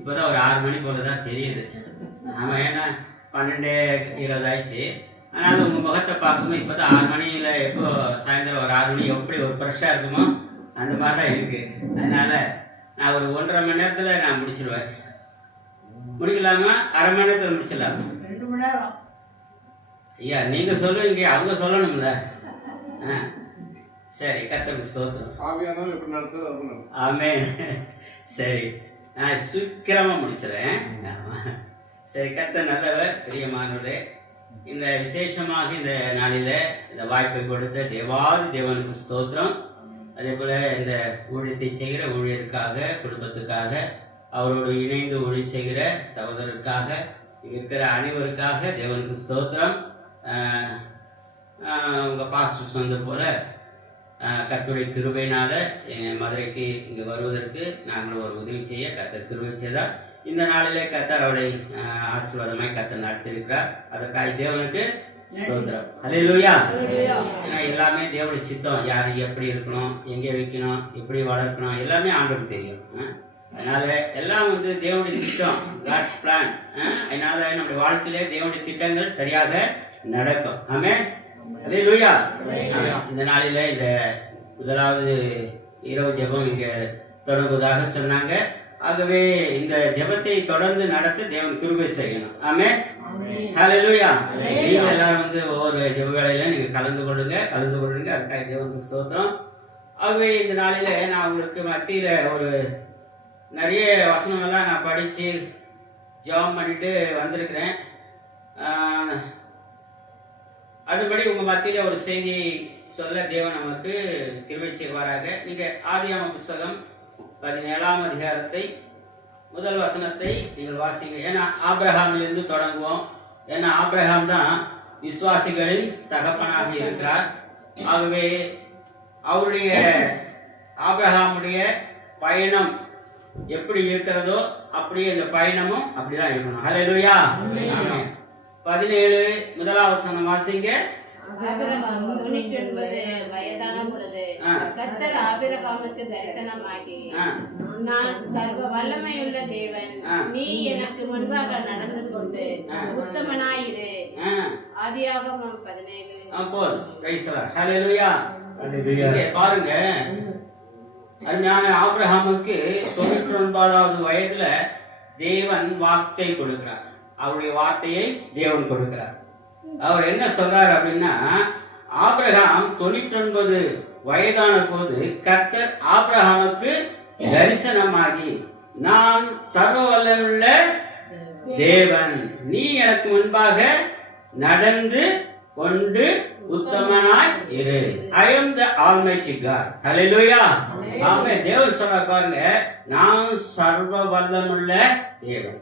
இப்போதான் ஒரு 6 மணி போல தான் தெரியுது. ஆமாம், ஏன்னா 12:20 ஆயிடுச்சு. ஆனாலும் உங்கள் முகத்தை பார்க்கும்போது இப்போ தான் 6 மணியில், எப்போ சாயந்தரம் ஒரு 6 மணி எப்படி ஒரு ஃப்ரெஷ்ஷாக இருக்குமோ அந்த மாதிரி தான் இருக்குது. அதனால் நான் ஒரு 1.5 மணி நேரத்தில் நான் முடிச்சிடுவேன். முடிக்கலாமா? அரை மணி நேரத்தில் முடிச்சிடலாமா? 2 மணி நேரம். ஐயா, நீங்கள் சொல்லுவீங்க, அவங்க சொல்லணும்ல. சரி, கர்த்தருக்கு ஸ்தோத்திரம். ஆமென். சரி, நான் சீக்கிரமா முடிச்சிடறேன். சரி, கர்த்தர் நல்லவர், பிரியமானவர்களே. இந்த விசேஷமாக இந்த நாளில இந்த வாய்ப்பை கொடுத்த தேவாதி தேவனுக்கு ஸ்தோத்திரம். அதே போல இந்த ஊழியத்தை செய்கிற ஊழியருக்காக, குடும்பத்துக்காக, அவரோடு இணைந்து ஊழியம் செய்கிற சகோதரருக்காக, இருக்கிற அனைவருக்காக தேவனுக்கு ஸ்தோத்திரம். உங்கள் பாஸ்டர் சொன்னது போல கர்த்தருடைய கிருபையினால மதுரைக்கு இங்கே வருவதற்கு நாங்களும் ஒரு உதவி செய்ய கர்த்தர் கிருபை செய்தார். இந்த நாளிலே கர்த்தர் அவரை ஆசீர்வாதமாய் கர்த்தர் நடத்தியிருக்கிறார். அதற்காக தேவனுக்கு ஸ்தோத்திரம். அல்லேலூயா. ஏன்னா எல்லாமே தேவனுடைய சித்தம். யார் எப்படி இருக்கணும், எங்கே வைக்கணும், எப்படி வளர்க்கணும், எல்லாமே ஆண்டவருக்கு தெரியும். அதனால எல்லாம் தேவனுடைய திட்டம், காட்ஸ் பிளான். அதனால நம்முடைய வாழ்க்கையிலே தேவனுடைய திட்டங்கள் சரியாக நடக்கும். ஆமென். அல்லேலூயா. இந்த நாளில இந்த முதலாவது இரவு ஜெபம் இங்க தொடங்குவதாக சொன்னாங்க. ஆகவே இந்த ஜெபத்தை தொடர்ந்து நடத்த தேவன் கிருபை செய்யணும். ஆமென். ஹல்லேலூயா. நீங்க எல்லாரும் ஒவ்வொரு ஜெப வேளையில நீங்க கலந்து கொள்ளுங்க. அதுக்காக தேவனுக்கு ஸ்தோத்திரம். ஆகவே இந்த நாளில நான் உங்களுக்கு மத்தியில ஒரு நிறைய வசனங்கள்லாம் நான் படிச்சு ஜெபம் பண்ணிட்டு வந்திருக்கிறேன். அதுபடி உங்க மத்தியில ஒரு செய்தி சொல்ல தேவன் நமக்கு கிருபை செய்வாராக. நீங்க ஆதியாகம புஸ்தகம் 17ஆம் அதிகாரத்தை முதல் வசனத்தை நீங்கள் வாசிங்க. ஏன்னா ஆபிரகாமிலிருந்து தொடங்குவோம். ஏன்னா ஆபிரகாம் தான் விசுவாசிகளின் தகப்பனாக இருக்கிறார். ஆகவே அவருடைய ஆபிரகாமுடைய பயணம் எப்படி இருக்கிறதோ அப்படியே இந்த பயணமும் அப்படிதான் இருக்கணும். ஹல்லேலூயா. 17 முதலாவது வசனம் வாசிங்க. ஆபிரகாம் 99 வயதான பொழுது கர்த்தர் ஆபிரகாமுக்கு தரிசனமாகி, நான் சர்வ வல்லமையுள்ள தேவன், நீ எனக்கு முன்பாக நடந்து கொண்டு உத்தமனாயிரு. ஆதியாகமம் 17. ஹல்லேலூயா. பாருங்க, அருமையான ஆபிரகாமுக்கு 99வது வயதுல தேவன் வார்த்தை கொடுக்கிறார். அவருடைய வார்த்தையை தேவன் கொடுக்கிறார். அவர் என்ன சொல்றார் அப்படின்னா, ஆபிரகாம் 99 வயதான போது கர்த்தர் ஆபிரகாமுக்கு தரிசனமாகி, நான் சர்வ வல்லமையுள்ள தேவன், நீ எனக்கு முன்பாக நடந்து கொண்டு உத்தமனாய் இரு. I am the Almighty God. Hallelujah. ஆமென். தேவன் சொல்றார் பாருங்க, நான் சர்வ வல்லமையுள்ள தேவன்.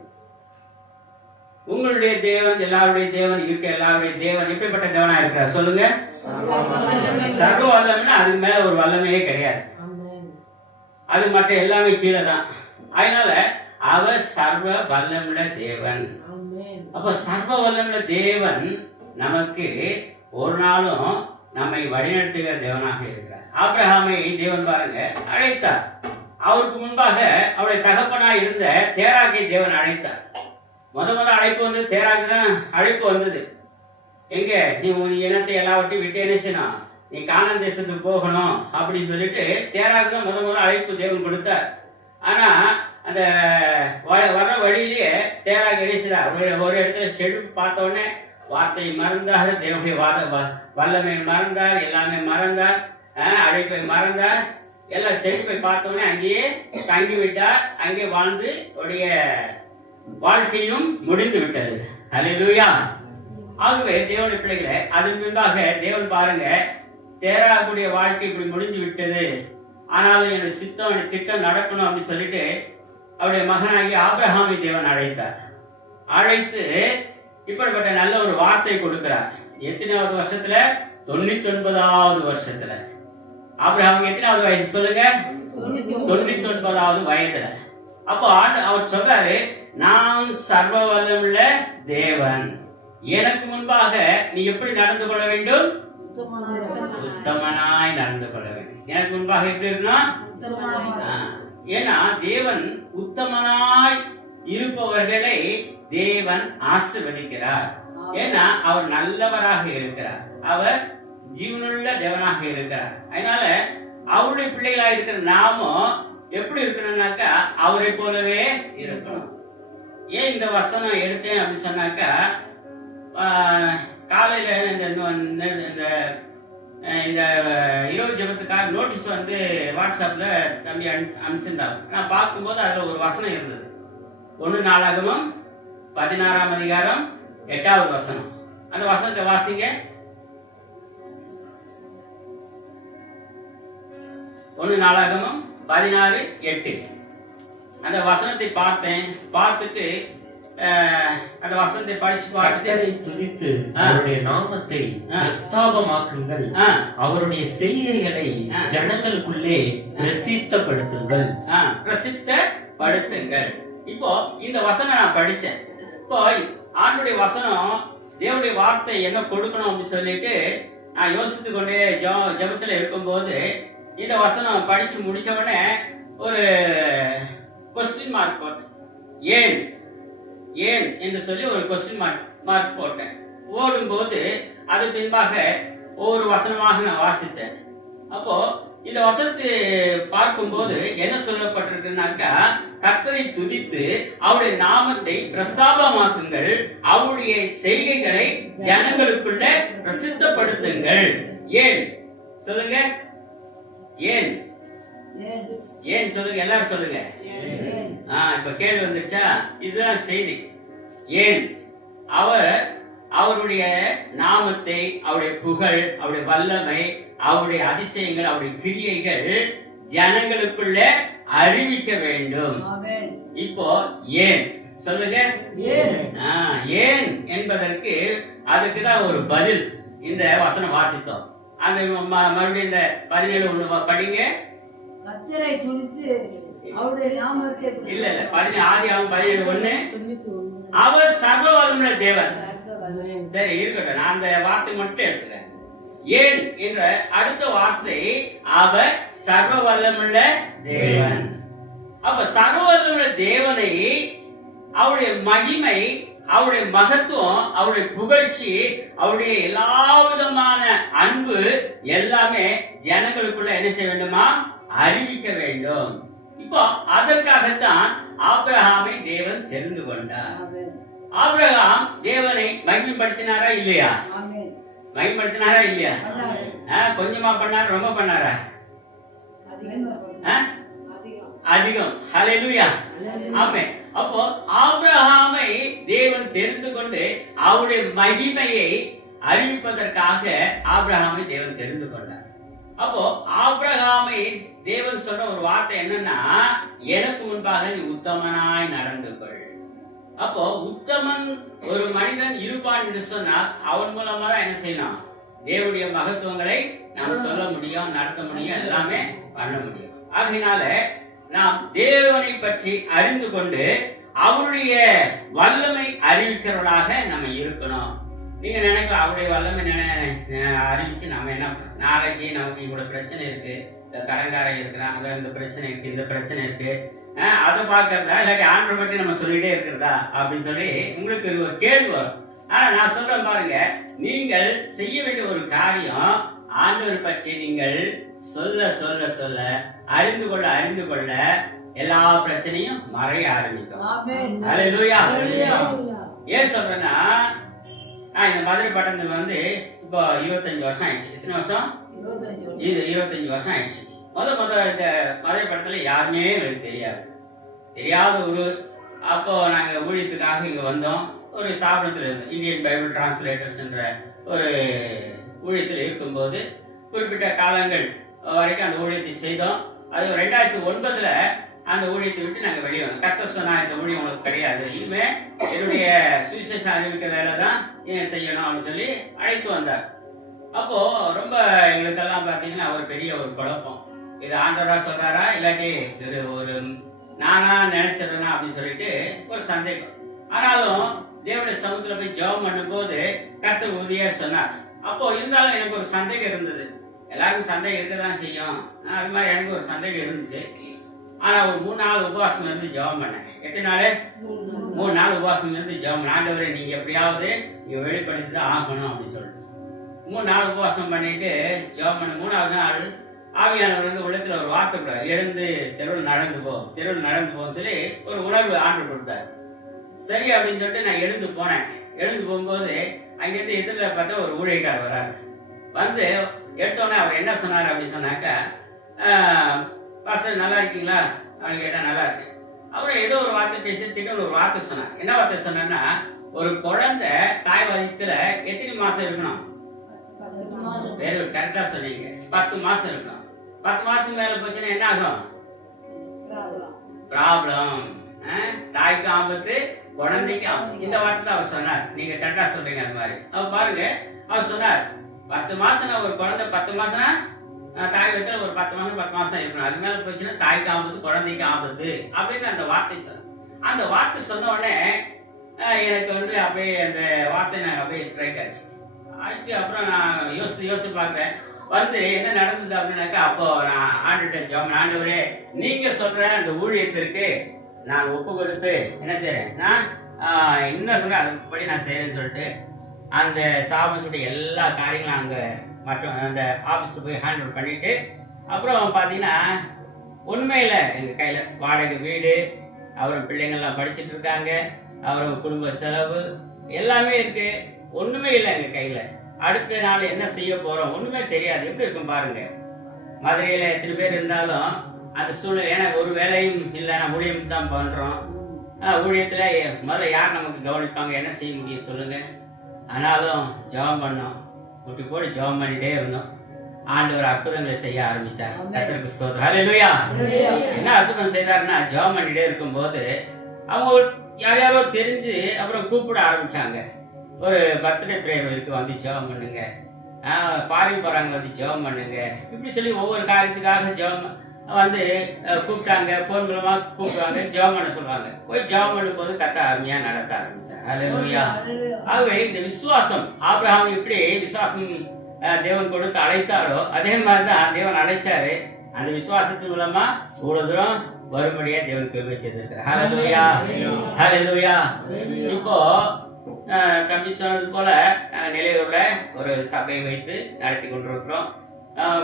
உங்களுடைய தேவன், எல்லாருடைய தேவன், இருக்க எல்லாருடைய தேவன் எப்படிப்பட்ட தேவனா இருக்கிறார் சொல்லுங்க? சர்வ வல்லமைன்னா அதுக்கு மேல ஒரு வல்லமையே கிடையாது. அது மட்டும் எல்லாமே கீழே தான். அதனால அவர் சர்வ வல்லமுள்ள தேவன். அப்ப சர்வ வல்லமுள்ள தேவன் நமக்கு ஒரு நாளும் நம்மை வழிநடத்துகிற தேவனாக இருக்கிறார். ஆபிரகாமை தேவன் பாருங்க அழைத்தார். அவருக்கு முன்பாக அவருடைய தகப்பனாய் இருந்த தேராக்கை தேவன் அழைத்தார். முதல் அழைப்பு தேராக்கு தான் அழைப்பு வந்தது. எங்க நீ உன் இனத்தை எல்லாவற்றையும் விட்டு என்ன செய்யணும், நீ கானான் தேசத்துக்கு போகணும் அப்படின்னு சொல்லிட்டு தேராக்கு தான் முதல் அழைப்பு தேவன் கொடுத்தார். ஆனா அந்த வர்ற வழியிலேயே தேராக்கு என்ன ஒரு இடத்துல செடுப்பு பார்த்த உடனே வார்த்தையை மறந்தார், தேவனுடைய வல்லமை மறந்தார், எல்லாமே மறந்தார், அழைப்பை மறந்தார், எல்லாம் செடுப்பை பார்த்த உடனே அங்கேயே தங்கிவிட்டார். அங்கே வாழ்ந்து உடைய வாழ்க்கையும் முடிந்து விட்டது. ஹல்லேலூயா. ஆகவே தேவனுடைய பிள்ளைகளே, அதன் முன்பாக தேவன் பாருங்க, தேராக்குடைய வாழ்க்கை இப்படி முடிஞ்சு விட்டது, ஆனாலும் என்னுடைய சித்தம், என்னுடைய திட்டம் நடக்கணும் அப்படின்னு சொல்லிட்டு அவருடைய மகனாகி ஆபிரகாமை தேவன் அழைத்தார். அழைத்து இப்படிப்பட்ட நல்ல ஒரு வார்த்தை கொடுக்கிறார். எத்தனாவது வருஷத்துல? 99வது வருஷத்துல. ஆபிரகாமுக்கு எத்தனாவது வயசு சொல்லுங்க? 99வது வயதுல. அப்போ அவர் சொல்றாரு, நான் சர்வ வல்லமுள்ள தேவன், எனக்கு முன்பாக நீ எப்படி நடந்து கொள்ள வேண்டும்? உத்தமனாய் நடந்து கொள்ள வேண்டும். எனக்கு முன்பாக எப்படி இருக்கணும்? ஏன்னா தேவன் உத்தமனாய் இருப்பவர்களை தேவன் ஆசீர்வதிக்கிறார். ஏன்னா அவர் நல்லவராக இருக்கிறார், அவர் ஜீவனுள்ள தேவனாக இருக்கிறார். அதனால அவருடைய பிள்ளைகளா இருக்கிற நாமும் எப்படி இருக்கணும்னாக்கா அவரை போலவே இருக்கணும். ஏன் இந்த வசனம் எடுத்தேன் அப்படின்னு சொன்னாக்கா, காலையில இந்த இரவு ஜெபத்துக்காக நோட்டீஸ் வந்து வாட்ஸ்அப்ல தம்பி அனுப்பிச்சிருந்தாங்க. நான் பார்க்கும்போது அதுல ஒரு வசனம் இருந்தது. 1 நாளாகமம் 16ஆம் அதிகாரம் 8வது வசனம். அந்த வசனத்தை வாசிங்க. 1 நாளாகமம் 16:8. அந்த வசனத்தை பார்த்தேன். பார்த்துட்டு அந்த வசனத்தை படிச்சு பார்த்துட்டு துதித்து அவருடைய நாமத்தை பிரஸ்தாபமாக்குங்கள், அவருடைய செய்கைகளை ஜனங்களுக்குள்ளே பிரசித்தப்படுத்துங்கள். பிரசித்தப்படுத்துங்கள். இப்போ இந்த வசனம் நான் படிச்சேன். இப்போ ஆண்டுடைய வசனம் தேவனுடைய வார்த்தை என்ன கொடுக்கணும் அப்படின்னு சொல்லிட்டு நான் யோசித்து கொண்டே ஜெபத்துல இருக்கும்போது இந்த வசனம் படிச்சு முடிச்ச உடனே ஒரு கொஸ்டின் மார்க் போட்டேன். ஏன் ஏன் என்று சொல்லி ஒரு கொஸ்டின் மார்க் போட்டேன். ஓடும்போது அது பின்பாக ஒவ்வொரு வசனமாக நான் வாசித்தேன். அப்போ இந்த வசனத்தை பார்க்கும்போது என்ன சொல்லப்பட்டிருக்குனாக்கா, கர்த்தரை துதித்து அவருடைய நாமத்தை பிரஸ்தாபமாக்குங்கள், அவருடைய செய்கைகளை ஜனங்களுக்குள்ள பிரசித்தப்படுத்துங்கள். ஏன் சொல்லுங்க, ஏன் ஏன் சொல்லுங்க, எல்லாரும் சொல்லுங்க. இப்ப கேள்வி வந்துருச்சா? இதுதான் செய்தி. ஏன் அவருடைய நாமத்தை, அவருடைய புகழ், அவருடைய வல்லமை, அவருடைய அதிசயங்கள், அவருடைய கிரியைகள் ஜனங்களுக்குள்ள அறிவிக்க வேண்டும். இப்போ ஏன் சொல்லுங்க. ஏன் என்பதற்கு அதுக்குதான் ஒரு பதில் இந்த வசனம் வாசித்தோம். அந்த மறுபடியும் இந்த 17 படிங்க. கர்த்தரை துதித்து அவருடைய நாமத்தை இல்ல ஆதியாகமம் 17:1. அவர் சர்வ வல்லமையுள்ள தேவன். சரி இருக்கட்டும், நான் அந்த வார்த்தை மட்டும் எடுத்துக்கிறேன். ஏன் என்ற அடுத்த வார்த்தை அவர் சர்வ வல்லமையுள்ள தேவன். அப்ப சர்வ வல்லமையுள்ள தேவனை, அவருடைய மகிமை, அவருடைய மகத்துவம், அவருடைய புகழ்ச்சி, அவருடைய எல்லா விதமான அன்பு எல்லாமே ஜனங்களுக்குள்ள என்ன செய்ய வேண்டுமா? அறிவிக்க வேண்டும். இப்போ அதற்காகத்தான் ஆபிரகாமை தேவன் தெரிந்து கொண்டார். ஆபிரகாம் தேவனை மகிமைப்படுத்தினாரா இல்லையா? மகிமைப்படுத்தினாரா இல்லையா? கொஞ்சமா பண்ணாரா, ரொம்ப பண்ணாரா? அதிகம். ஹல்லேலூயா. ஆமென். அப்போ ஆபிரகாமை தேவன் தெரிந்து கொண்டு அவருடைய மகிமையை அறிவிப்பதற்காக ஆபிரகாமை தேவன் தெரிந்து கொண்டார். அப்போ ஆபிரகாமை தேவன் சொன்ன ஒரு வார்த்தை என்னன்னா, எனக்கு முன்பாக நீ உத்தமனாய் நடந்து கொள். அப்போ உத்தமன் ஒரு மனிதன் இருப்பான் என்று சொன்னால் அவன் மூலமா தான் என்ன செய்யணும்? தேவனுடைய மகத்துவங்களை நாம் சொல்ல முடியும், நடத்த முடியும், எல்லாமே பண்ண முடியும். ஆகையினால நாம் தேவனை பற்றி அறிந்து கொண்டு அவருடைய வல்லமை அறிவிக்கிறவர்களாக நம்ம இருக்கணும். நீங்க நினைக்கலாம், அவருடைய வல்லமை அறிவிச்சு நம்ம என்ன பண்ணணும்? நாளைக்கு நமக்கு இவ்வளவு பிரச்சனை இருக்கு, இந்த கடன்காரன் இருக்கிறான், அதான் இந்த பிரச்சனை இருக்கு, இந்த பிரச்சனை இருக்கு, அதை பார்க்கறதா இல்லாட்டி ஆண்டவரை பற்றி நம்ம சொல்லிட்டே இருக்கிறதா அப்படின்னு சொல்லி உங்களுக்கு ஒரு கேள்வி வரும். ஆனா நான் சொல்றேன் பாருங்க, நீங்கள் செய்ய வேண்டிய ஒரு காரியம், ஆண்டவர் பற்றி நீங்கள் சொல்ல சொல்ல சொல்ல அறிந்து கொள்ள அறிந்து கொள்ள எல்லா பிரச்சனையும் மறைய ஆரம்பிக்கும். ஹல்லேலூயா. ஏன் சொல்றேன்னா, நான் இந்த மதுரை பட்டணத்துல வந்து இப்போ 25 வருஷம் ஆயிடுச்சு. எத்தனை வருஷம்? 25 வருஷம் ஆயிடுச்சு. முத இந்த மதுரை பட்டணத்துல யாருமே எனக்கு தெரியாத ஒரு. அப்போ நாங்க ஊழியத்துக்காக இங்க வந்தோம். ஒரு ஸ்தாபனத்தில் இருந்தோம், இந்தியன் பைபிள் டிரான்ஸ்லேட்டர்ஸ் என்ற ஒரு ஊழியத்தில் இருக்கும்போது குறிப்பிட்ட காலங்கள் வரைக்கும் அந்த ஊழியத்தை செய்தோம். அது 2009 அந்த ஊழியத்தை விட்டு நாங்கள் வெளியே வந்தோம். கர்த்தர் சொன்னா, இந்த ஊழியம் உங்களுக்கு கிடையாது, இனிமே என்னுடைய சுவிசேஷம் அறிவிக்க வேலை தான் செய்யணும் அப்படின்னு சொல்லி அழைத்து வந்தார். அப்போ ரொம்ப எங்களுக்கெல்லாம் பார்த்தீங்கன்னா ஒரு பெரிய ஒரு குழப்பம். இது ஆண்டவரா சொல்றாரா இல்லாட்டி ஒரு நானா நினைச்சிடறேனா அப்படின்னு சொல்லிட்டு ஒரு சந்தேகம். ஆனாலும் தேவனுடைய சமூகத்துல போய் ஜெபம் பண்ணும் போது கர்த்தர் உறுதியா சொன்னார். அப்போ இருந்தாலும் எனக்கு ஒரு சந்தேகம் இருந்தது. எல்லாருக்கும் சந்தேகம் இருக்கதான் செய்யும். அது மாதிரி எனக்கு ஒரு சந்தேகம் இருந்துச்சு. ஆனா ஒரு 3 நாள் உபவாசம் இருந்து ஜெபம் பண்ணேன். எத்தனை நாள்? 3 நாள் உபவாசம் இருந்து ஜெபம் பண்ண. ஆண்டவரே நீங்க எப்படியாவது நீங்க வெளிப்படுத்தி தான் ஆகணும் அப்படின்னு சொல்லிட்டு 3 நாள் உபவாசம் பண்ணிட்டு ஜெபம் பண்ண 3ஆவது நாள் ஆவியானவர் வந்து உள்ளத்துல ஒரு வார்த்தை கூட எழுந்து தெருவில் நடந்து போன்னு சொல்லி ஒரு உணர்வு ஆண்டு கொடுத்தாரு. சரி அப்படின்னு சொல்லிட்டு நான் எழுந்து போனேன். எழுந்து போகும்போது அங்கிருந்து எதிரில் பார்த்தா ஒரு ஊழியக்காரர் வராரு. வந்து எடுத்தோடனே அவர் என்ன சொன்னார் அப்படின்னு சொன்னாக்கா, பாஸ்டர் நல்லா இருக்கீங்களா அப்படின்னு கேட்டா நல்லா இருக்கு. அப்புறம் ஏதோ ஒரு வார்த்தை பேசி திடீர்னு ஒரு வார்த்தை சொன்னார். என்ன வார்த்தை சொன்னார்னா, ஒரு குழந்தை தாய் வயிற்றுல எத்தனை மாசம் இருக்கணும்? வேற ஒரு கரெக்டா சொன்னீங்க, 10 மாசம் இருக்கணும். 10 மாசம் மேல போச்சுன்னா என்ன ஆகும்? ப்ராப்ளம். தாய்க்கு ஆபத்து, குழந்தைக்கு ஆபத்து. இந்த வார்த்தை தான் அவர் சொன்னார். நீங்க கரெக்டா சொல்றீங்க. அது மாதிரி அவர் பாருங்க, அவர் சொன்னார் 10 மாசம் ஒரு குழந்தை 10 மாசம்னா தாய் வயிற்றுல ஒரு 10 மாசம் தான் இருக்கணும். அது மேல போச்சுன்னா தாய்க்கு ஆபத்து, குழந்தைக்கு ஆபத்து அப்படின்னு அந்த வார்த்தை சொன்ன. அந்த வார்த்தை சொன்ன உடனே எனக்கு வந்து அப்படியே அந்த வார்த்தை நான் அப்படியே ஸ்ட்ரைக் ஆச்சு. அப்புறம் நான் யோசிச்சு பாக்குறேன். வந்து என்ன நடந்தது அப்படின்னாக்கா, அப்போ நான் ஆண்டவரே நீங்க சொல்ற அந்த ஊழியத்திற்கு நான் ஒப்பு கொடுத்து என்ன செய்யறேன், நான் என்ன சொல்றேன் அதுபடி நான் செய்யறேன்னு சொல்லிட்டு அந்த ஸ்தாபனத்துடைய எல்லா காரியங்களும் அங்க மற்றும் அந்த ஆபீஸ்ல போய் ஹேண்ட் ஓவர் பண்ணிட்டு, அப்புறம் பாத்தீங்கன்னா உண்மையில எங்க கையில வாடகை வீடு, அவரும் பிள்ளைங்கள்லாம் படிச்சுட்டு இருக்காங்க, அவரும் குடும்ப செலவு எல்லாமே இருக்கு. ஒண்ணுமே இல்லை எங்க கையில. அடுத்த நாள் என்ன செய்ய போறோம் ஒண்ணுமே தெரியாது. எப்படி இருக்கும் பாருங்க. மதுரையில எத்தனை பேர் இருந்தாலும் அந்த சூழ்நிலை, ஏன்னா ஒரு வேலையும் இல்லை, நான் ஊழியம் தான் பண்றோம். ஊழியத்துல முதல்ல யார் நமக்கு கவனிப்பாங்க, என்ன செய்ய முடியும் சொல்லுங்க. ஆனாலும் ஜெபம் பண்ணோம், முட்டி போட்டு ஜெபம் பண்ணிட்டே இருந்தோம். ஆண்டவர் அற்புதங்களை செய்ய ஆரம்பிச்சார். கர்த்தருக்கு ஸ்தோத்திரம். ஹல்லேலூயா. என்ன அற்புதம் செய்தாருன்னா, ஜெபம் பண்ணிட்டே இருக்கும்போது அவங்க யாரோ தெரிஞ்சு அப்புறம் கூப்பிட ஆரம்பிச்சாங்க. ஒரு பர்த்டே பிரேயர் இருக்கு, வந்து ஜெபம் பண்ணுங்க. பாரின் போறாங்க, வந்து ஜெபம் பண்ணுங்க. இப்படி சொல்லி ஒவ்வொரு காரியத்துக்காக ஜெபம் வந்து கூப்பிட்டாங்க. போன் மூலமா கூப்பிடுவாங்க, ஜெபம் பண்ண சொல்லுவாங்க. போய் ஜெபம் பண்ணும்போது கத்த அருமையா நடத்த ஆரம்பிச்சாங்க. ஹல்லேலூயா. ஆகவே இந்த விசுவாசம், ஆபிரகாம் எப்படி விசுவாசம் தேவன் கொடுத்து அழைத்தாரோ அதே மாதிரிதான் தேவன் அழைச்சாரு. அந்த விசுவாசத்தின் மூலமா இவ்வளவு தூரம் வரும்படியா தேவன் கிருபை செய்திருக்கிறார். ஹல்லேலூயா, ஹல்லேலூயா. இப்போ தம்பி சொன்னது போல நிலையூர்ல ஒரு சபையை வைத்து நடத்தி கொண்டிருக்கிறோம்.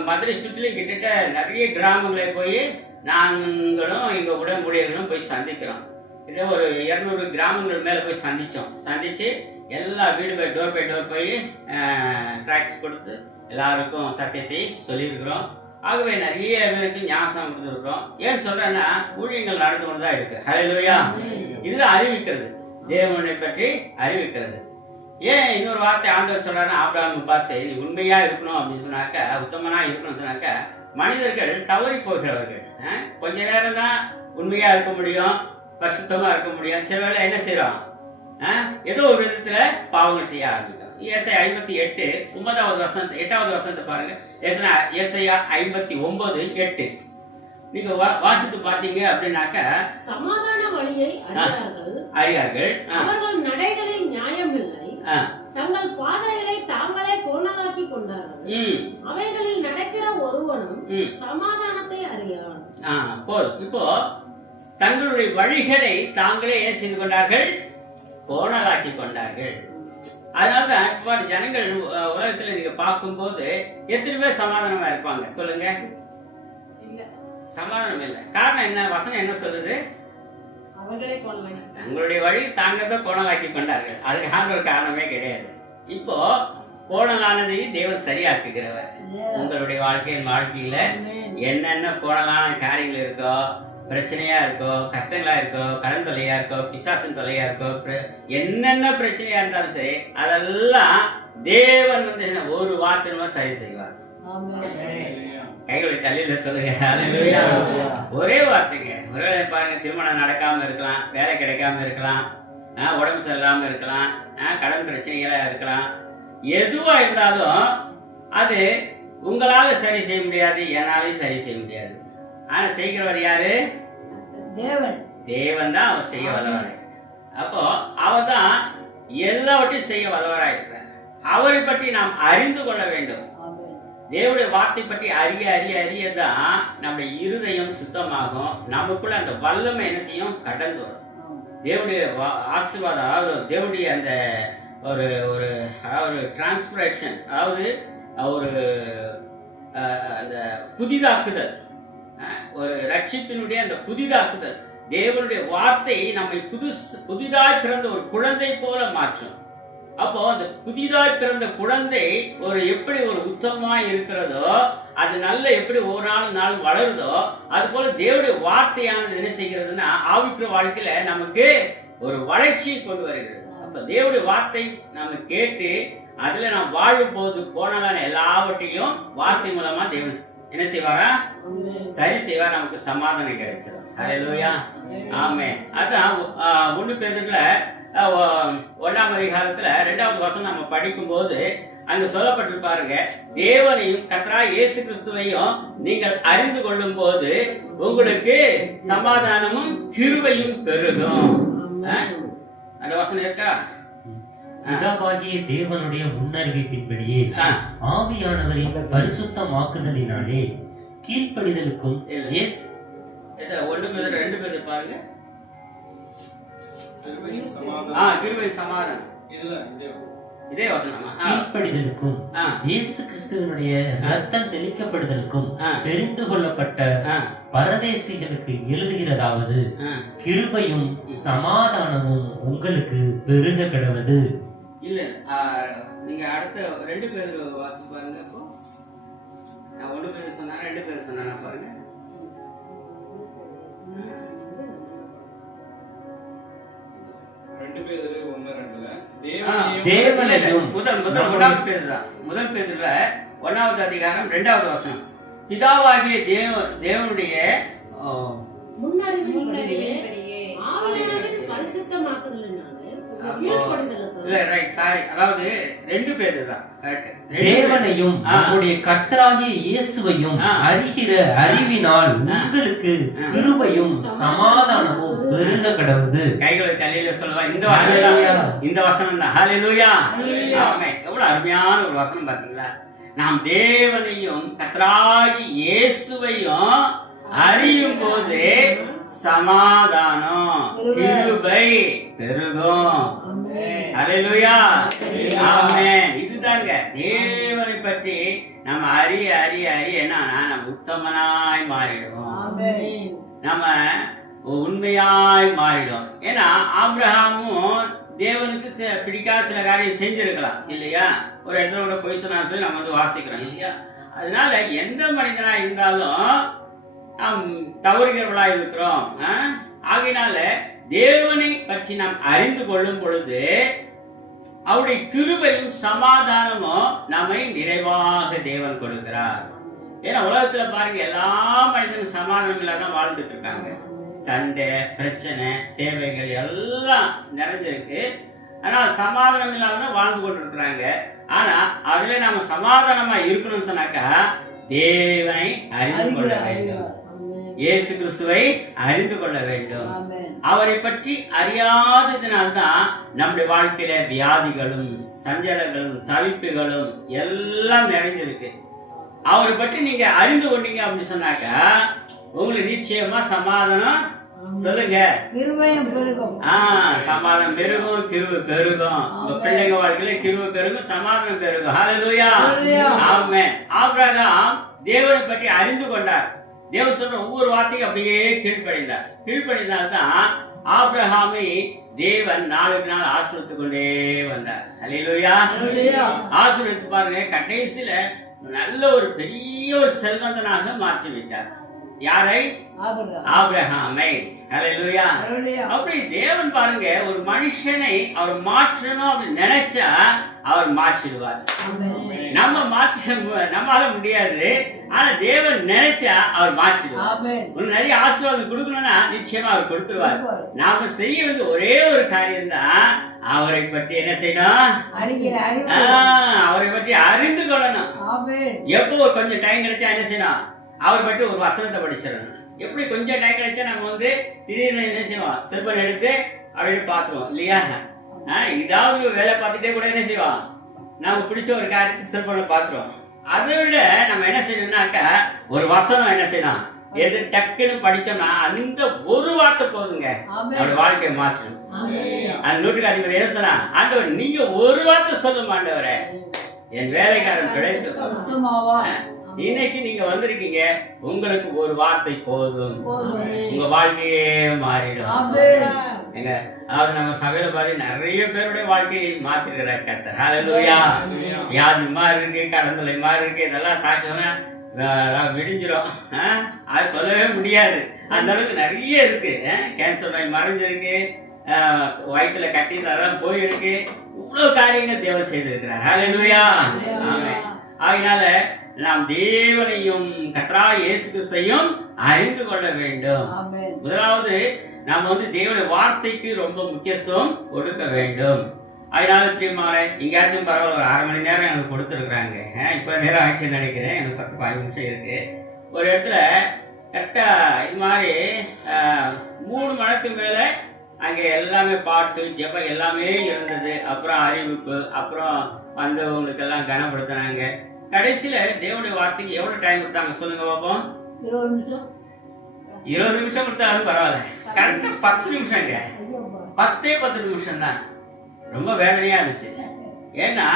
மதுரை சுற்றிலும் கிட்டத்தட்ட நிறைய கிராமங்களை போய் நாங்களும் எங்க உடன்படியர்களும் போய் சந்திக்கிறோம். கிட்ட ஒரு 200 கிராமங்கள் மேல போய் சந்திச்சு எல்லா வீடு பை டோர் போய் ட்ராக்ஸ் கொடுத்து எல்லாருக்கும் சத்தியத்தை சொல்லியிருக்கிறோம். ஆகவே நிறைய பேருக்கு ஞாபகம் கொடுத்துருக்கிறோம். ஏன் சொல்றேன்னா, ஊழியங்கள் நடந்து கொண்டுதான் இருக்கு. ஹல்லேலூயா. இதுதான் அறிவிக்கிறது, தேவனை பற்றி அறிவிக்கிறது. ஏன் இன்னொரு வார்த்தை ஆண்டவர் சொல்றாருன்னா, ஆபிரகாம் பார்த்து நீ உண்மையா இருக்கணும் அப்படின்னு சொன்னாக்க, உத்தமனா இருக்கணும்னு சொன்னாக்க, மனிதர்கள் தவறி போகிறவர்கள். கொஞ்ச நேரம் தான் உண்மையா இருக்க முடியும், பரிசுத்தமா இருக்க முடியும். சில வேளை என்ன செய்யறோம், ஏதோ ஒரு விதத்துல பாவங்கள் செய்ய ஆரம்பிக்கும். ஏசாயா 58 9வது வசனம் 8வது வசனத்தை பாருங்க. ஏசாயா 59:8 நீங்க வாசித்து பாத்தீங்க அப்படின்னாக்க, சமாதான வழியை அறியார்கள், அவர்கள் நடைகளில் நியாயமில்லை, தங்கள் பாதைகளை தாங்களே கோணலாக்கி கொண்டார்கள், அவைகளில் நடக்கிற ஒருவனும் சமாதானத்தை அறியான். போதும். இப்போ தங்களுடைய வழிகளை தாங்களே என்ன செய்து கொண்டார்கள், கோணலாக்கி கொண்டார்கள். அதனாலதான் ஜனங்கள் உலகத்துல நீங்க பார்க்கும்போது எத்தனை பேர் சமாதானமா இருப்பாங்க சொல்லுங்க? சமாதானம் இல்லை. காரணம் என்ன? வசனம் என்ன சொல்லுது? தங்களுடைய வழி தாங்க தான் கோணலாக்கி கொண்டார்கள். அதுக்கு ஆண்டவர் காரணமே கிடையாது. இப்போ கோணலானதையும் தேவன் சரியாக்குகிறவர். உங்களுடைய வாழ்க்கையில என்னென்ன கோணலான காரியங்கள் இருக்கோ, பிரச்சனையா இருக்கோ, கஷ்டங்களா இருக்கோ, கடன் தொல்லையா இருக்கோ, பிசாசின் தொல்லையா இருக்கோ, என்னென்ன பிரச்சனையா இருந்தாலும் சரி, அதெல்லாம் தேவன் வந்து ஒரு வார்த்தை சரி செய்வார். கைகளை தள்ளியில சொல்லுங்க. ஒரே வார்த்தைங்க. ஒருவேளை பாருங்க, திருமணம் நடக்காம இருக்கலாம், வேலை கிடைக்காம இருக்கலாம், உடம்பு சரியில்லாம இருக்கலாம், கடன் பிரச்சனைகளா இருக்கலாம். எதுவா இருந்தாலும் அது உங்களால சரி செய்ய முடியாது, என்னாலையும் சரி செய்ய முடியாது. ஆனா செய்கிறவர் யாரு? தேவன் தான் அவர் செய்ய வல்லவராய். அப்போ அவர் தான் எல்லாவற்றையும் செய்ய வல்லவராய் இருக்கிறார். அவரை பற்றி நாம் அறிந்து கொள்ள வேண்டும். தேவனுடைய வார்த்தை பற்றி அறிய அறிய அறியதான் நம்முடைய இருதயம் சுத்தமாகும். நமக்குள்ள அந்த வல்லமை என்ன செய்யும்? கடந்து வரும். தேவனுடைய ஆசீர்வாதம், அதாவது தேவனுடைய அந்த ஒரு ஒரு அதாவது டிரான்ஸ்பிரேஷன், அதாவது ஒரு அந்த புதிதாக்குதல், ஒரு ரட்சிப்பினுடைய அந்த புதிதாக்குதல், தேவனுடைய வார்த்தை நம்மை புதிதாய் பிறந்த ஒரு குழந்தை போல மாற்றும். அப்போ அந்த புதிதாய் பிறந்த குழந்தை எப்படி ஒரு உத்தமமாய் இருக்கிறதோ, அது நல்ல எப்படி ஒரு நாள் வளருதோ, அது போல தேவனுடைய வார்த்தையானது என்ன செய்கிறதுன்னா ஆவிக்குரிய வாழ்க்கையில நமக்கு ஒரு வளர்ச்சியை கொண்டு வருகிறது. அப்ப தேவனுடைய வார்த்தை நாம கேட்டு அதுல நாம் வாழும் போது போனாலான எல்லாவற்றையும் வார்த்தை மூலமா தேவன் என்ன செய்வாரா? சரி செய்வார். நமக்கு சமாதானம் கிடைச்சிடும். ஹல்லேலூயா, ஆமென். அதான் 1 பேதுருல 1ஆம் அதிகாரத்துல 2வது வசனம் நம்ம படிக்கும் போது அங்க சொல்லப்பட்டிருப்பாருங்க, தேவனையும் கர்த்தராகிய இயேசு கிறிஸ்துவையும் நீங்கள் அறிந்து கொள்ளும் போது உங்களுக்கு சமாதானமும் கிருபையும் பெருகும். அந்த வசனம் இருக்கா? பிதாவாகிய தேவனுடைய முன்னறிவிப்பின்படியே ஆவியானவரின் பரிசுத்தமாக்குதலினாலே கீழ்ப்படிதலுக்கும் 1 பேதுரு 2 பேதுரு பாருங்க. கிருபை சமாதானம் இதே வசனமா? கீழ்ப்படிதலுக்கும் இயேசு கிறிஸ்துவினுடைய ரத்தம் தெளிக்கப்படுதலுக்கும் தெரிந்து கொள்ளப்பட்ட பரதேசிகளுக்கு எழுதுகிறதாவது, கிருபையும் சமாதானமும் உங்களுக்கு பெருக கடவது. இல்ல, நீங்க அடுத்த 2 பேதுரு வாசிச்சு பாருங்க. இப்போ நான் 1 பேதுரு சொன்னா 2 பேதுரு சொன்னா பாருங்க. முதல் பேதுருல 1வது அதிகாரம் 2வது வசனம், பிதாவாகிய தேவனுடைய முன்னறிவின்படியே ஆவியானவரின் பரிசுத்தமாக்குதலினாலே அதாவது 2 பேர் தான். தேவனையும் நம்முடைய கர்த்தராகிய இயேசுவையும் அறிகிற அறிவினால் உங்களுக்கு கிருபையும் சமாதானமும் பெருக கடவுது. கைகளை தலையில சொல்லுவா. இந்த வசனம் தான். ஹல்லேலூயா, ஆமென். எவ்வளவு அருமையான ஒரு வசனம் பாத்தீங்களா? நாம் தேவனையும் கர்த்தராகிய இயேசுவையும் அறியும் போது சமாதானம் கிருபை பெருகும். ஹல்லேலூயா, ஆமென். இதுதாங்க தேவனை பற்றி நம்ம அறிய அறிய அறிய என்னன்னா நம்ம உத்தமனாய் மாறிடுவோம், நம்ம உண்மையாய் மாறிடும். ஏன்னா ஆபிரகாமும் தேவனுக்கு பிடிக்காத சில காரியம் செஞ்சிருக்கலாம் இல்லையா? ஒரு இடத்துல கூட போய் சொன்னான்னு சொல்லி நம்ம வாசிக்கிறோம் இல்லையா? அதனால எந்த மனிதனா இருந்தாலும் நாம் தவறுகிறவர்களா இருக்கிறோம். ஆகையினால தேவனை பற்றி நாம் அறிந்து கொள்ளும் பொழுது அவருடைய கிருபையும் சமாதானமும் நம்மை நிறைவாக தேவன் கொடுக்கிறார். ஏன்னா உலகத்துல பாருங்க, எல்லா மனிதனும் சமாதானம் இல்லாதான் வாழ்ந்துட்டு இருக்காங்க. சண்டை, பிரச்சனை, தேவைகள் எல்லாம் நிறைஞ்சிருக்கு. ஆனா சமாதானம் இல்லாம தான் வாழ்ந்து கொண்டு இருக்கிறாங்க. ஆனா அதுல நாம சமாதானமா இருக்கணும்னு சொன்னாக்கா தேவனை அறிந்து கொள்ள வேண்டும், இயேசு கிறிஸ்துவை அறிந்து கொள்ள வேண்டும். அவரை பற்றி அறியாததினால்தான் நம்முடைய வாழ்க்கையில வியாதிகளும் சஞ்சலங்களும் தவிப்புகளும் எல்லாம் நிறைஞ்சிருக்கு. அவரை பற்றி நீங்க அறிந்து கொண்டீங்க அப்படின்னு சொன்னாக்கா உங்களுக்கு நிச்சயமா சமாதானம். சொல்லுங்க, சமாதானம் பெருகும், கிருபை பெருகும். உங்க பிள்ளைங்க வாழ்க்கையில கிருபை பெருகும், சமாதானம் பெருகும். ஹல்லேலூயா, ஆமென். ஆபிரகாம் தேவனை பற்றி அறிந்து கொண்டார். தேவன் சொல்ற ஒவ்வொரு வார்த்தையும் அப்படியே கீழ்ப்படிந்தார். கீழ்ப்படிந்தால்தான் ஆபிரகாமை தேவன் நாளுக்கு நாள் ஆசீர்வதித்துக் கொண்டே வந்தார். ஹல்லேலூயா, ஆசீர்வதித்து பாருங்க, கடைசியில நல்ல ஒரு பெரிய ஒரு செல்வந்தனாக மாற்றி வைத்தார். யாரை? ஆபிரகாமை. ஹல்லேலூயா. அப்படி தேவன் பாருங்க, ஒரு மனுஷனை அவர் மாற்றணும் அப்படின்னு நினைச்சா அவர் மாற்றிடுவார். நம்மால முடியாது, ஆனா தேவன் நினைச்சா அவர் மாற்றிடுவார். ஒரு நிறைய ஆசீர்வாதம் கொடுக்கணும்னா நிச்சயமா அவர் கொடுத்துருவார். நாம செய்யறது ஒரே ஒரு காரியம் தான், அவரை பற்றி என்ன செய்யணும்? அவரை பற்றி அறிந்து கொள்ளணும். எப்போ கொஞ்சம் டைம் கிடைச்சா என்ன செய்யணும்? அவரை பற்றி ஒரு வசனத்தை படிச்சிடணும். எப்படி கொஞ்சம் டைம் கிடைச்சா நம்ம திடீர்னு என்ன செய்வோம்? செல்போன் எடுத்து அப்படின்னு பாத்துருவோம் இல்லையா? ஏதாவது வேலை பார்த்துட்டே கூட என்ன செய்வோம்? நமக்கு பிடிச்ச ஒரு காரியத்தை செல்போன்ல பாத்துருவோம். அதை விட நம்ம என்ன செய்யணும்னாக்கா ஒரு வசனம் என்ன செய்யணும், எது டக்குன்னு படிச்சோம்னா அந்த ஒரு வார்த்தை போதுங்க அவருடைய வாழ்க்கையை மாற்றணும். அந்த நூற்றுக்கு அதிபதி என்ன சொன்னா, ஆண்டவர் நீங்க ஒரு வார்த்தை சொல்லும் ஆண்டவரே, என் வேலைக்காரன் பிழைத்து. இன்னைக்கு நீங்க வந்திருக்கீங்க, உங்களுக்கு ஒரு வார்த்தை போதும், உங்க வாழ்க்கையே மாறிடும். எங்க அதாவது நம்ம சபையில பாதி நிறைய பேருடைய வாழ்க்கையை மாத்திருக்கிற கர்த்தர். ஹல்லேலூயா. வியாதி மாதிரி இருக்கு, கடந்தலை மாதிரி இருக்கு, இதெல்லாம் சாட்சினா விடிஞ்சிரும். அது சொல்லவே முடியாது, அந்த அளவுக்கு நிறைய இருக்கு. கேன்சர் நோய் மறைஞ்சிருக்கு, வயிற்றுல கட்டி தான் போயிருக்கு, இவ்வளவு காரியங்கள் தேவன் செய்திருக்கிறார். ஹல்லேலூயா. ஆமென். அதனால நாம் தேவனையும் கர்த்தராகிய இயேசு கிறிஸ்துவையும் அறிந்து கொள்ள வேண்டும். முதலாவது நாம் தேவனுடைய வார்த்தைக்கு ரொம்ப முக்கியத்துவம் கொடுக்க வேண்டும். அதனால பிரியமானே, எங்கேயாச்சும் பரவாயில்ல ஒரு 1/2 மணி நேரம் எனக்கு கொடுத்துருக்குறாங்க. இப்போ நேரம் ஆயிடுச்சுன்னு நினைக்கிறேன், எனக்கு 10-15 நிமிஷம் இருக்கு. ஒரு இடத்துல கரெக்டா இது மாதிரி 3 மணி நேரத்துக்கு மேல அங்கே எல்லாமே பாட்டு ஜெபம் எல்லாமே இருந்தது. அப்புறம் அறிவிப்பு, அப்புறம் வந்தவங்களுக்கு எல்லாம் கனப்படுத்தினாங்க. கடைசியில தேவனுடைய வார்த்தைக்கு எவ்வளவு டைம் கொடுத்தாங்க சொல்லுங்க பாப்போம்? 20 நிமிஷம் கொடுத்தாலும் பரவாயில்ல, கரெக்டா 10 நிமிஷங்க. 10 நிமிஷம் தான். ரொம்ப வேதனையா இருந்துச்சு. ஏன்னா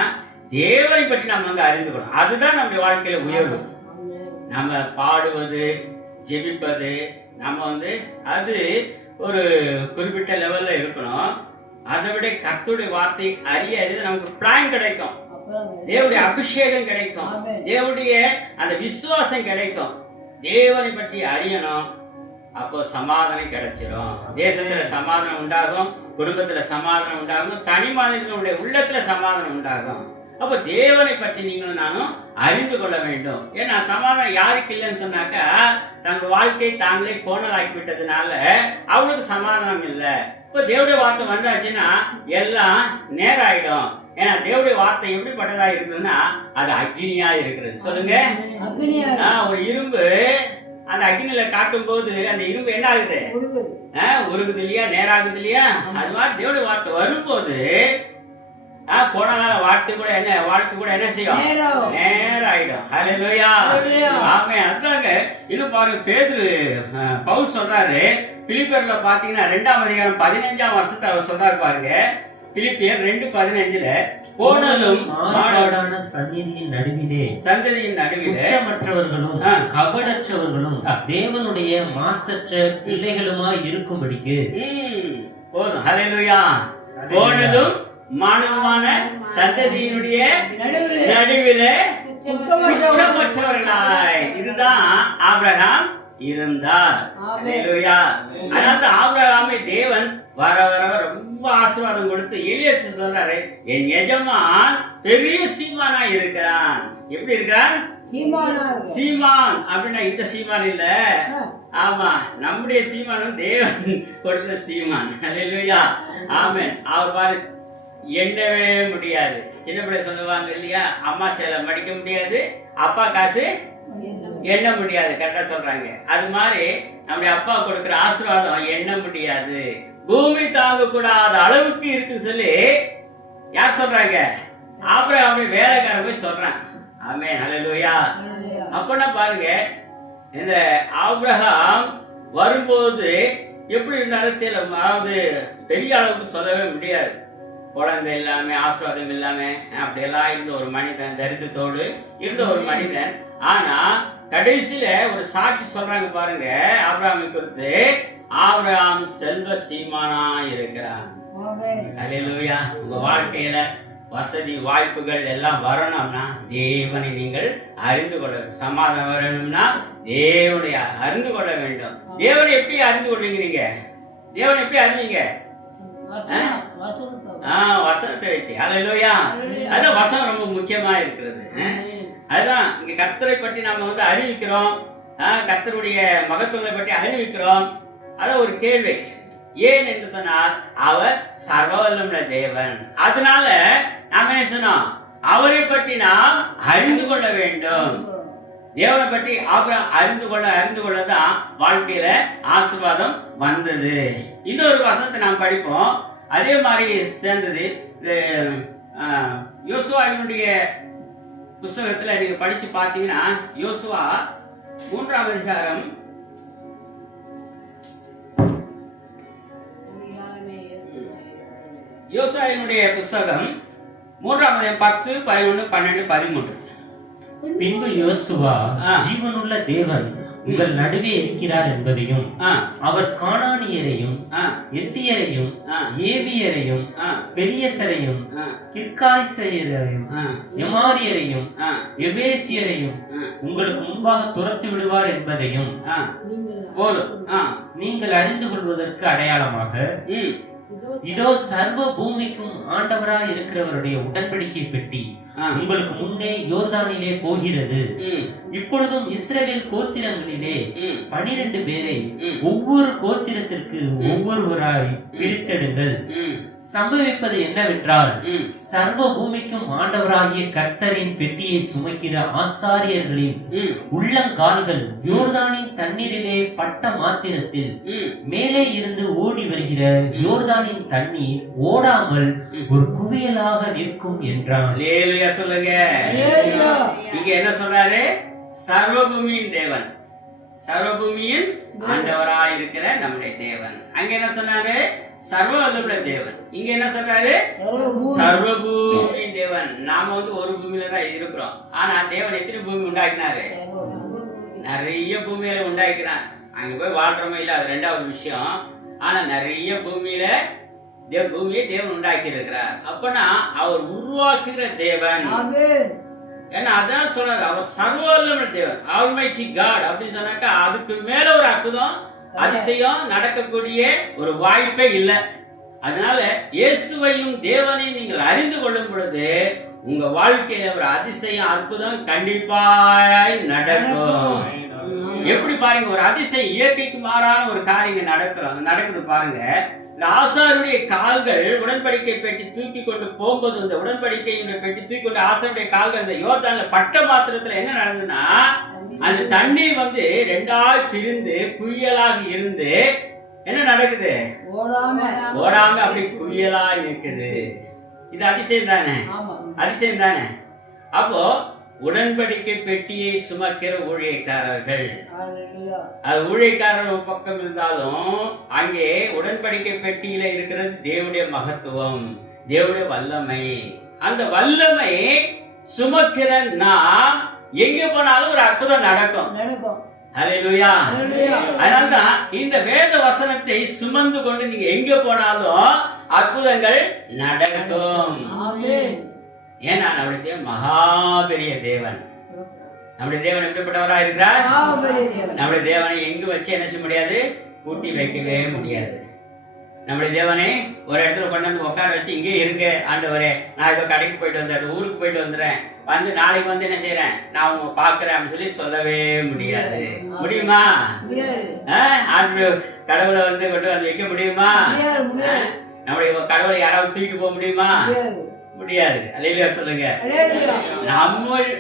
தேவனை பற்றி நம்ம அறிந்துக்கணும், அதுதான் நம்முடைய வாழ்க்கையில உயர்வு. நம்ம பாடுவது ஜெபிப்பது நம்ம அது ஒரு குறிப்பிட்ட லெவல்ல இருக்கணும். அதை விட கர்த்தருடைய வார்த்தை அறியாது நமக்கு பிளான் கிடைக்கும், தேவனுடைய அபிஷேகம் கிடைக்கும், தேவனுடைய அந்த விசுவாசம் கிடைக்கும். தேவனை பற்றி அறியணும், அப்போ சமாதானம் கிடைச்சிடும். தேசத்துல சமாதானம் உண்டாகும், குடும்பத்துல சமாதானம் உண்டாகும், தனி மனிதனுடைய உள்ளத்துல சமாதானம் உண்டாகும். அப்போ தேவனை பற்றி நீங்களும் நானும் அறிந்து கொள்ள வேண்டும். ஏன்னா சமாதானம் யாருக்கு இல்லைன்னு சொன்னாக்கா, தங்கள் வாழ்க்கையை தாங்களே கோணலாக்கி விட்டதுனால அவங்களுக்கு சமாதானம் இல்லை. இப்போ தேவனுடைய வார்த்தை வந்தாச்சுன்னா எல்லாம் நேரம் ஆயிடும். ஏன்னா தேவனுடைய வார்த்தை எப்படிப்பட்டதா இருக்குதுன்னா அது அக்னியா இருக்கிறது. சொல்லுங்க, ஒரு இரும்பு அந்த அக்னியில காட்டும் போது அந்த இரும்பு என்ன ஆகுது, உருகுது இல்லையா, நேராகுது இல்லையா? அது மாதிரி தேவனுடைய வார்த்தை வரும்போது கோணலால வாழ்க்கை கூட என்ன செய்யும், நேரம் ஆயிடும். ஹல்லேலூயா. ஆமென். அதாங்க இன்னும் பாருங்க, பேதுரு பவுல் சொல்றாரு பிலிப்பியர்ல பாத்தீங்கன்னா 2ஆம் அதிகாரம் 15ஆம் வசனத்தை அவர் சொல்றாரு பாருங்க. பிலிப்பியர் 2:15 கோணலும் மாடாடான சந்ததியின் நடுவிலே குற்றமற்றவர்களும் கபடற்றவர்களும் தேவனுடைய மாசற்ற பிள்ளைகளுமாய் இருக்கும்படிக்கு போதும். ஹல்லேலூயா. கோணலும் மானமான சந்ததியினுடைய நடுவிலே குற்றமற்றவர்களாய், இதுதான் ஆபிரகாம் இருந்தார். ஹல்லேலூயா. அதனால ஆபிரகாமை தேவன் வர வர ரொம்ப ஆசீர்வாதம் கொடுத்து எலியாசு சொல்றாரு, என் எஜமான் பெரிய சீமானா இருக்கிறான். எப்படி இருக்கிறான்? சீமான் அப்படின்னா இந்த சீமான் இல்ல, ஆமா நம்முடைய சீமானும் தேவன் கொடுத்த சீமான். ஹல்லேலூயா. ஆமென். அவர் பாரு எண்ணவே முடியாது. சின்ன பிள்ளை சொல்லுவாங்க இல்லையா, அம்மா சேலை மடிக்க முடியாது, அப்பா காசு எண்ண முடியாது. கரெக்டா சொல்றாங்க. அது மாதிரி நம்முடைய அப்பா கொடுக்கிற ஆசீர்வாதம் எண்ண முடியாது, பூமி தாங்க கூடாத அளவுக்கு இருக்குன்னு சொல்லி யார் சொல்றாங்க? ஆபிரகாமுடைய வேலைக்காரன் போய் சொல்றான். ஆமென். ஹல்லேலூயா. அப்பனா பாருங்க, இந்த ஆபிரகாம் வரும்போது எப்படி இருந்தாலும் தெரியல, அதாவது பெரிய அளவுக்கு சொல்லவே முடியாது. குழந்தை இல்லாம ஆசீர்வாதம் இல்லாம அப்படியெல்லாம் இருந்த ஒரு மனிதன், தரித்திரத்தோடு இருந்த ஒரு மனிதன். ஆனா கடைசியில ஒரு சாட்சி சொல்றாங்க பாருங்க ஆபிரகாமை குறித்து, ஆபிரகாம் செல்வ சீமானா இருக்கிறான். ஹல்லேலூயா. உங்க வாழ்க்கையில வசதி வாய்ப்புகள் எல்லாம் வரணும்னா தேவனை நீங்கள் அறிந்து கொள்ள வேண்டும். சமாதானம் வரணும்னா தேவனை அறிந்து கொள்ள வேண்டும். தேவனை எப்படி அறிந்து கொள்வீங்க? நீங்க தேவனை எப்படி அறிவீங்க? வசனத்தை வச்சு. ஹல்லேலூயா. அதான் வசனம் ரொம்ப முக்கியமா இருக்கிறது. அதுதான் இங்க கர்த்தரை பற்றி நாம அறிவிக்கிறோம், கர்த்தருடைய மகத்துவங்களை பற்றி அறிவிக்கிறோம். அதான் ஒரு கேள்வி, ஏன் என்று சொன்னால் அவர் சர்வவல்லமுள்ள தேவன். அதனால நாம என்ன சொன்னோம், அவரை பற்றி நாம் அறிந்து கொள்ள வேண்டும். தேவனை பற்றி அறிந்து கொள்ளதான் வாழ்க்கையில ஆசீர்வாதம் வந்தது. இன்னொரு வசனத்தை நாம் படிப்போம், அதே மாதிரி சேர்ந்தது யோசுவாவினுடைய புஸ்தகத்துல நீங்க படிச்சு பாத்தீங்கன்னா யோசுவா 3ஆம் அதிகாரம் யோசுவாவினுடைய புஸ்தகம் 3ஆம் அதிகாரம் 10, 11, 12, 13. பின்பு யோசுவா ஜீவனுள்ள தேவன் உங்கள் நடுவே இருக்கிறார் என்பதையும் அவர் கானானியரையும் எத்தியரையும் ஏவியரையும் பெரியசரையும் கிர்காய்சரையும் எமாரியரையும் எபேசியரையும் உங்களுக்கு முன்பாக துரத்தி விடுவார் என்பதையும் போதும். நீங்கள் அறிந்து கொள்வதற்கு அடையாளமாக இதோ சர்வ பூமிக்கும் ஆண்டவராய் இருக்கிறவருடைய உடன்படிக்கை பெட்டி உங்களுக்கு முன்னே யோர்தானிலே போகிறது. இப்பொழுதும் இஸ்ரவேல் கோத்திரங்களிலே 12 பேரை ஒவ்வொரு கோத்திரத்திற்கு ஒவ்வொருவராய் பிரித்தெடுங்கள். சம்பவிப்பது என்னவென்றால், சர்வ பூமிக்கும் ஆண்டவராகிய கர்த்தரின் பெட்டியை சுமக்கிற ஆசாரியர்களின் உள்ளங்கால்கள் யோர்தானின் தண்ணீரிலே பட்ட மாத்திரத்தில் மேலே இருந்து ஓடி வருகிற யோர்தானின் தண்ணீர் ஓடாமல் ஒரு குவியலாக நிற்கும் என்றான். சொல்லுங்க. இங்க என்ன சொல்றாரு? சர்வபூமியின் தேவன், சர்வபூமியின் ஆண்டவராய் இருக்கிற நம்முடைய தேவன். அங்க என்ன சொன்னாரு? சர்வ வல்லமுள்ள தேவன். இங்க என்ன சொல்றாரு? சர்வபூமியின் தேவன். நாம ஒரு பூமியில தான் இருக்கிறோம். ஆனா தேவன் எத்தனை பூமி உண்டாக்கினாரு? நிறைய பூமியில உண்டாக்கினார். அங்க போய் வாழ்றோமே இல்ல, அது 2வது விஷயம். ஆனா நிறைய பூமியில பூமியை தேவன் உண்டாக்கி இருக்கிறார். அப்பனா அவர் உருவாக்குகிற தேவன். ஏன்னா அதான் சொல்றாரு, அவர் சர்வ வல்லமுள்ள தேவன், ஆல்மைட்டி காட் அப்படின்னு சொன்னாக்கா அதுக்கு மேல ஒரு அற்புதம் அதிசயம் நடக்கக்கூடிய ஒரு வாய்ப்பே இல்லை. அதனால இயேசுவையும் தேவனையும் நீங்கள் அறிந்து கொள்ளும் பொழுது உங்க வாழ்க்கையில ஒரு அதிசயம் அற்புதம் கண்டிப்பாய் நடக்கும். எப்படி பாருங்க, ஒரு அதிசயம் இயற்கைக்கு மாறான ஒரு காரியம் நடக்குது பாருங்க. ஆசாருடைய கால்கள் உடன்படிக்கை பெட்டி தூக்கி கொண்டு போகும்போது, இந்த உடன்படிக்கையுடைய பெட்டி தூக்கி கொண்டு ஆசாருடைய கால்கள் இந்த யோர்தான்ல பட்ட மாத்திரத்துல என்ன நடந்ததுன்னா, அந்த தண்ணீர் 2ஆய் பிரிந்து குவியலாக இருந்து என்ன நடக்குது? ஓடாம அப்படி குவியலா நிற்குது. இது அதிசயம் தானே? அதிசயம் தானே? அப்போ உடன்படிக்கை பெட்டியை சுமக்கிற ஊழியக்காரர்கள், அது ஊழியக்காரர் ஒரு பக்கம் இருந்தாலும் அங்கே உடன்படிக்கை பெட்டியில இருக்கிறது தேவனுடைய மகத்துவம், தேவனுடைய வல்லமை. அந்த வல்லமை சுமக்கிற நாம் எங்க போனாலும் ஒரு அற்புதம் நடக்கும். ஹல்லேலூயா. அதனால்தான் இந்த வேத வசனத்தை சுமந்து கொண்டு நீங்க எங்க போனாலும் அற்புதங்கள் நடக்கும். ஏன்னா நம்முடைய தேவன் மகா பெரிய தேவன். நம்முடைய தேவன் எப்படிப்பட்டவரா இருக்கிறார்? நம்முடைய தேவனை எங்கு வச்சு என்ன செய்ய முடியாது? கூட்டி வைக்கவே முடியாது. நம்முடைய தேவனை ஒரு இடத்துல கொண்டு வந்து உட்கார வச்சு இங்கே இருங்க ஆண்டவரே, நான் ஏதோ கடைக்கு போயிட்டு வந்தேன், ஊருக்கு போயிட்டு வந்துடுறேன், வந்து நாளைக்கு வந்து என்ன செய்யறேன், நான் உங்க பாக்குறேன் அப்படின்னு சொல்லவே முடியாது. முடியுமா? ஆண்டு கடவுளை கொண்டு வந்து வைக்க முடியுமா? நம்முடைய கடவுளை யாராவது தூக்கிட்டு போக முடியுமா? முடியாது. அல்லேலூயா சொல்லுங்க.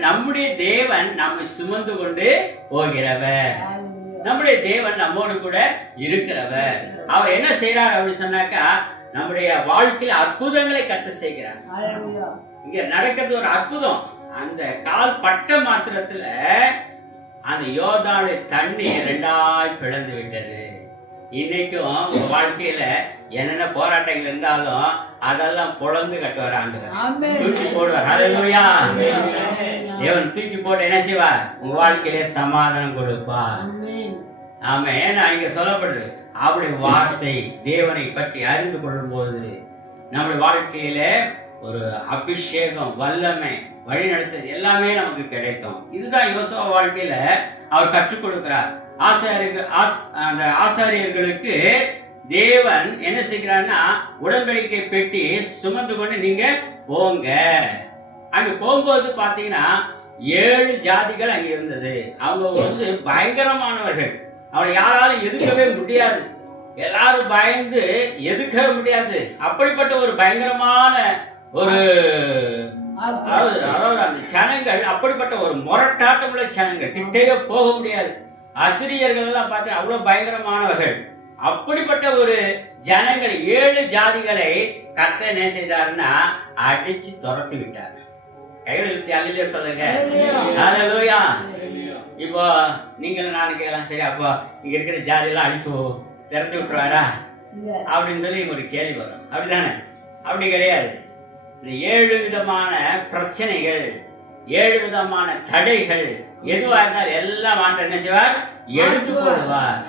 நம்முடைய தேவன் நம்மை சுமந்து கொண்டு போகிறவர். நம்முடைய தேவன் நம்மோடு கூட இருக்கிறவர். அவர் என்ன செய்யறார் அப்படின்னு சொன்னாக்கா, நம்முடைய வாழ்க்கையில அற்புதங்களை கத்து செய்கிறார். இங்க நடக்கிறது ஒரு அற்புதம். அந்த கால் பட்ட மாத்திரத்துல அந்த யோர்தானுடைய தண்ணி 2ஆய் பிளந்து விட்டது. இன்னைக்கும் உங்க வாழ்க்கையில என்னென்ன போராட்டங்கள் இருந்தாலும் அதெல்லாம் பொழந்து கட்டுவார் ஆண்டவர், தூக்கி போடுவார். ஹல்லேலூயா. தேவன் தூக்கி போட்டு என்ன செய்வார்? உங்க வாழ்க்கையிலே சமாதானம் கொடுப்பார். ஆமா. ஏன்னா இங்க சொல்லப்படுது, அவருடைய வார்த்தை தேவனை பற்றி அறிந்து கொள்ளும் போது நம்முடைய வாழ்க்கையில ஒரு அபிஷேகம், வல்லமை, வழிநடத்துறது எல்லாமே நமக்கு கிடைக்கும். இதுதான் யோசுவா வாழ்க்கையில அவர் கற்றுக் கொடுக்கிறார். அந்த ஆசாரியர்களுக்கு தேவன் என்ன செய்கிறார்னா, உடன்படிக்கை பெட்டி சுமந்து கொண்டு நீங்க போங்க. அங்க போகும்போது பாத்தீங்கன்னா 7 ஜாதிகள் அங்க இருந்தது. அவங்க பயங்கரமானவர்கள். அவனை யாராலும் எதிர்க்கவே முடியாது. எல்லாரும் பயந்து எதிர்க்க முடியாது. அப்படிப்பட்ட ஒரு பயங்கரமான ஒரு அதாவது அந்த ஜனங்கள் அப்படிப்பட்ட ஒரு முரட்டாட்டம் உள்ள ஜனங்கள், கிட்டே போக முடியாது. அசிரியர்கள் எல்லாம் பார்த்து அவ்வளவு பயங்கரமானவர்கள். அப்படிப்பட்ட ஒரு ஜனங்கள் 7 ஜாதிகளை கர்த்தர் என்ன செய்தார்னா அடிச்சு துரத்தி விட்டார். கையெழுத்து அல்லையே சொல்லுங்க. ஹalleluya. இப்போ நீங்களும் நானும் கேட்கலாம், சரி அப்போ இங்க இருக்கிற ஜாதியெல்லாம் அடிச்சு திறந்து விட்டுருவாரா அப்படின்னு சொல்லி ஒரு கேள்வி வரும். அப்படிதானே? அப்படி கிடையாது. இந்த 7 விதமான பிரச்சனைகள், 7 விதமான தடைகள் எதுவா இருந்தாலும் எல்லாம் ஆண்டவர் என்ன செய்வார்? எடுத்து போடுவார்.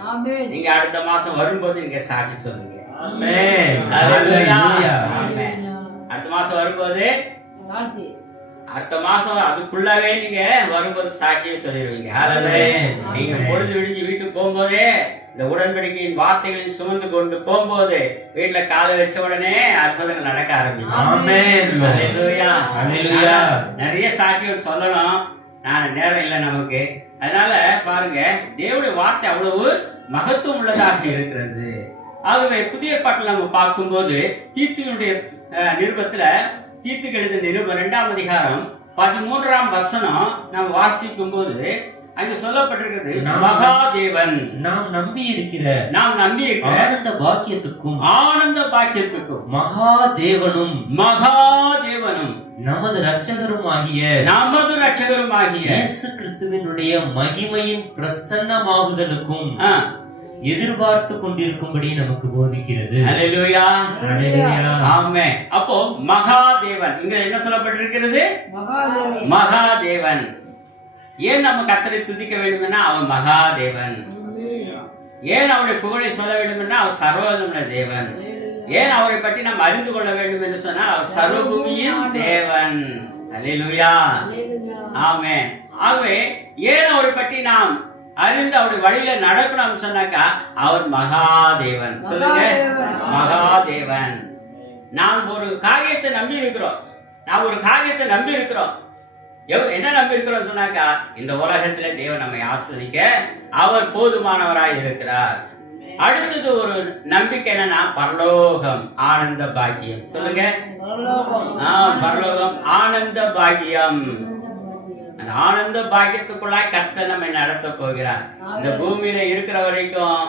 நீங்க அடுத்த மாசம் வரும்போது நீங்க சாட்சி சொல்லுங்க. ஆமென். ஹalleluya. ஆமென். அடுத்த மாசம் வரும்போது, அடுத்த மாசம் அதுக்குள்ளவே நீங்க வரும்போது சாட்சியை சொல்லிடுவீங்க. நீங்க பொழுது விடிஞ்சு வீட்டுக்கு போகும்போதே இந்த உடன்படிக்கையின் வார்த்தைகளின் சுமந்து கொண்டு போகும்போது வீட்டுல காலை வச்ச உடனே அற்புதங்கள் நடக்க ஆரம்பிக்கும். நிறைய சாட்சிகள் சொல்லணும், நான் நேரம் இல்லை நமக்கு. அதனால பாருங்க, தேவனுடைய வார்த்தை அவ்வளவு மகத்துவம் உள்ளதாக இருக்கிறது. ஆகவே புதிய ஏற்பாட்டில் நம்ம பார்க்கும்போது தீத்துவினுடைய நிருபத்துல, தீத்துக்கு எழுதிய நிருபம் 2ஆம் அதிகாரம் 13ஆம் வசனம் நம்ம வாசிக்கும் போது அங்க சொல்லப்பட்டிருக்கிறது, மகாதேவன் நாம் நம்பி இருக்கிற ஆனந்த பாக்கியத்துக்கும் மகாதேவனும் நமது இரட்சகருமாகிய இயேசு கிறிஸ்துவினுடைய மகிமையின் பிரசன்னமாகுதலுக்கும் எதிர்பார்த்து கொண்டிருக்கும்படி நமக்கு போதிக்கிறது. ஹalleluya. ஆமென். அப்போ மகாதேவன் இங்க என்ன சொல்லப்பட்டிருக்கிறது? மகாதேவன். ஏன் நம்ம கர்த்தரை துதிக்க வேண்டும்னா அவன் மகாதேவன். ஏன் அவருடைய புகழை சொல்ல வேண்டும்னா அவர் சர்வவல்லமையுள்ள தேவன். ஏன் அவரை பற்றி நாம் அறிந்து கொள்ள வேண்டும் என்று சொன்னால் அவர் சர்வபூமியின் தேவன். ஹalleluya. ஆமென். ஆகவே ஏன் அவரை பற்றி நாம் அறிந்து அவருடைய வழியில நடக்கணும்னு சொன்னாக்கா அவர் மகாதேவன். சொல்லுங்க, மகாதேவன். நாம் ஒரு காரியத்தை நம்பி இருக்கிறோம். என்ன நம்பி இருக்கிறோம் சொன்னாக்கா, இந்த உலகத்துல தேவன் நம்மை ஆஸ்வதிக்க அவர் போதுமானவராய் இருக்கிறார். அடுத்தது ஒரு நம்பிக்கை என்னன்னா பரலோகம், ஆனந்த பாக்கியம். சொல்லுங்க, பரலோகம், ஆனந்த பாக்கியம். அந்த ஆனந்த பாக்கியத்துக்குள்ளாய் கர்த்தர் நம்மை நடத்த போகிறார். இந்த பூமியில இருக்கிற வரைக்கும்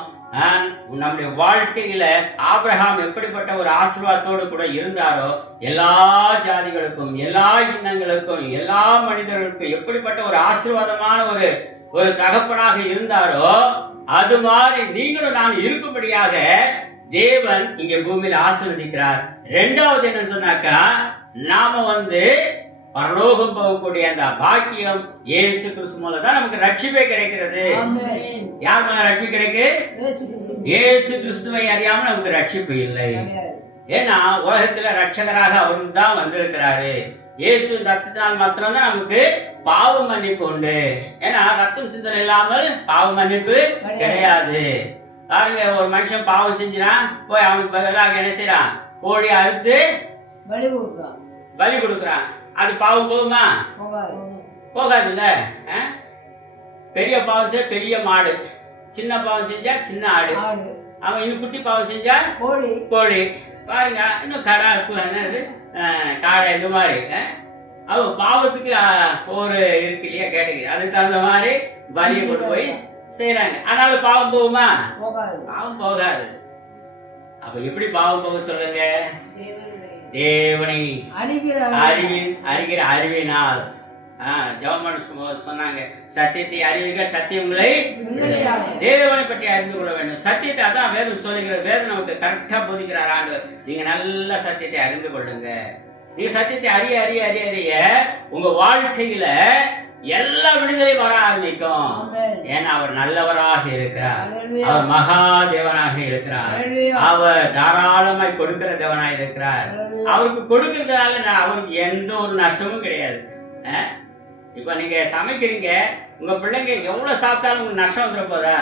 நம்முடைய வாழ்க்கையில ஆபிரகாம் எப்படிப்பட்ட ஒரு ஆசீர்வாதத்தோடு கூட இருந்தாரோ, எல்லா ஜாதிகளுக்கும், எல்லா இனங்களுக்கும், எல்லா மனிதர்களுக்கும் எப்படிப்பட்ட ஒரு ஆசீர்வாதமான ஒரு தகப்பனாக இருந்தாரோ, அது மாதிரி நீங்களும் நான் இருக்கும்படியாக தேவன் இங்க பூமியில ஆசீர்வதிக்கிறார். 2வது என்னன்னு சொன்னாக்கா, நாம பரலோகம் போகக்கூடிய அந்த பாக்கியம் இயேசு கிறிஸ்து மூலம் தான் நமக்கு ரட்சிப்பே கிடைக்கிறது. யார் மூலம் ரட்சிப்பு கிடைக்கு? இயேசு கிறிஸ்துவை அறியாம நமக்கு ரட்சிப்பு இல்லை. ஏன்னா உலகத்துல ரட்சகராக அவர் தான் வந்திருக்கிறாரு. இயேசு ரத்தத்தினால் மாத்திரம்தான் நமக்கு பாவ மன்னிப்பு உண்டு. ஏன்னா ரத்தம் சிந்தனை இல்லாமல் பாவ மன்னிப்பு கிடையாது. பாருங்க, ஒரு மனுஷன் பாவம் செஞ்சான், போய் அவனுக்கு பதிலாக என்ன செய்யறான்? கோழி அறுத்து பலி கொடுக்குறான். அது பாவம் போகுமா? போகாது இல்ல. பெரிய பாவம் செஞ்சா பெரிய மாடு, சின்ன பாவம் செஞ்சா சின்ன ஆடு, அவன் இன்னும் குட்டி பாவம் செஞ்சா கோழி. பாருங்க, இன்னும் கடா காடை, இந்த மாதிரி அவன் பாவத்துக்கு ஒரு இருக்கு இல்லையா கேட்டகரி, அதுக்கு தகுந்த மாதிரி பலியை கொண்டு போய் செய்யறாங்க. ஆனாலும் பாவம் போகுமா? பாவம் போகாது. அப்ப எப்படி பாவம் போக சொல்லுங்க? தேவனை அறிகிற அறிவினால். ஜெபம் சொன்னாங்க, சத்தியத்தை அறிவீர்கள், சத்தியம் உங்களை தேவனை பற்றி அறிந்து கொள்ள வேண்டும். சத்தியத்தை அதான் வேதம் சொல்லுகிறது. வேதம் நமக்கு கரெக்டா போதிக்கிறார் ஆண்டவர். நீங்க நல்ல சத்தியத்தை அறிந்து கொள்ளுங்க. நீங்க சத்தியத்தை அறிய அறிய அறிய அறிய உங்க வாழ்க்கையில எல்லா விடுதலையும் வர ஆரம்பிக்கும். ஏன்னா அவர் நல்லவராக இருக்கிறார், அவர் மகாதேவனாக இருக்கிறார், அவர் தாராளமாய் கொடுக்கிற தேவனாய் இருக்கிறார். அவருக்கு கொடுக்கறதுனால அவருக்கு எந்த ஒரு நஷ்டமும் கிடையாது. இப்ப நீங்க சமைக்கிறீங்க, உங்க பிள்ளைங்க எவ்வளவு சாப்பிட்டாலும் உங்களுக்கு நஷ்டம் வந்துட போதா?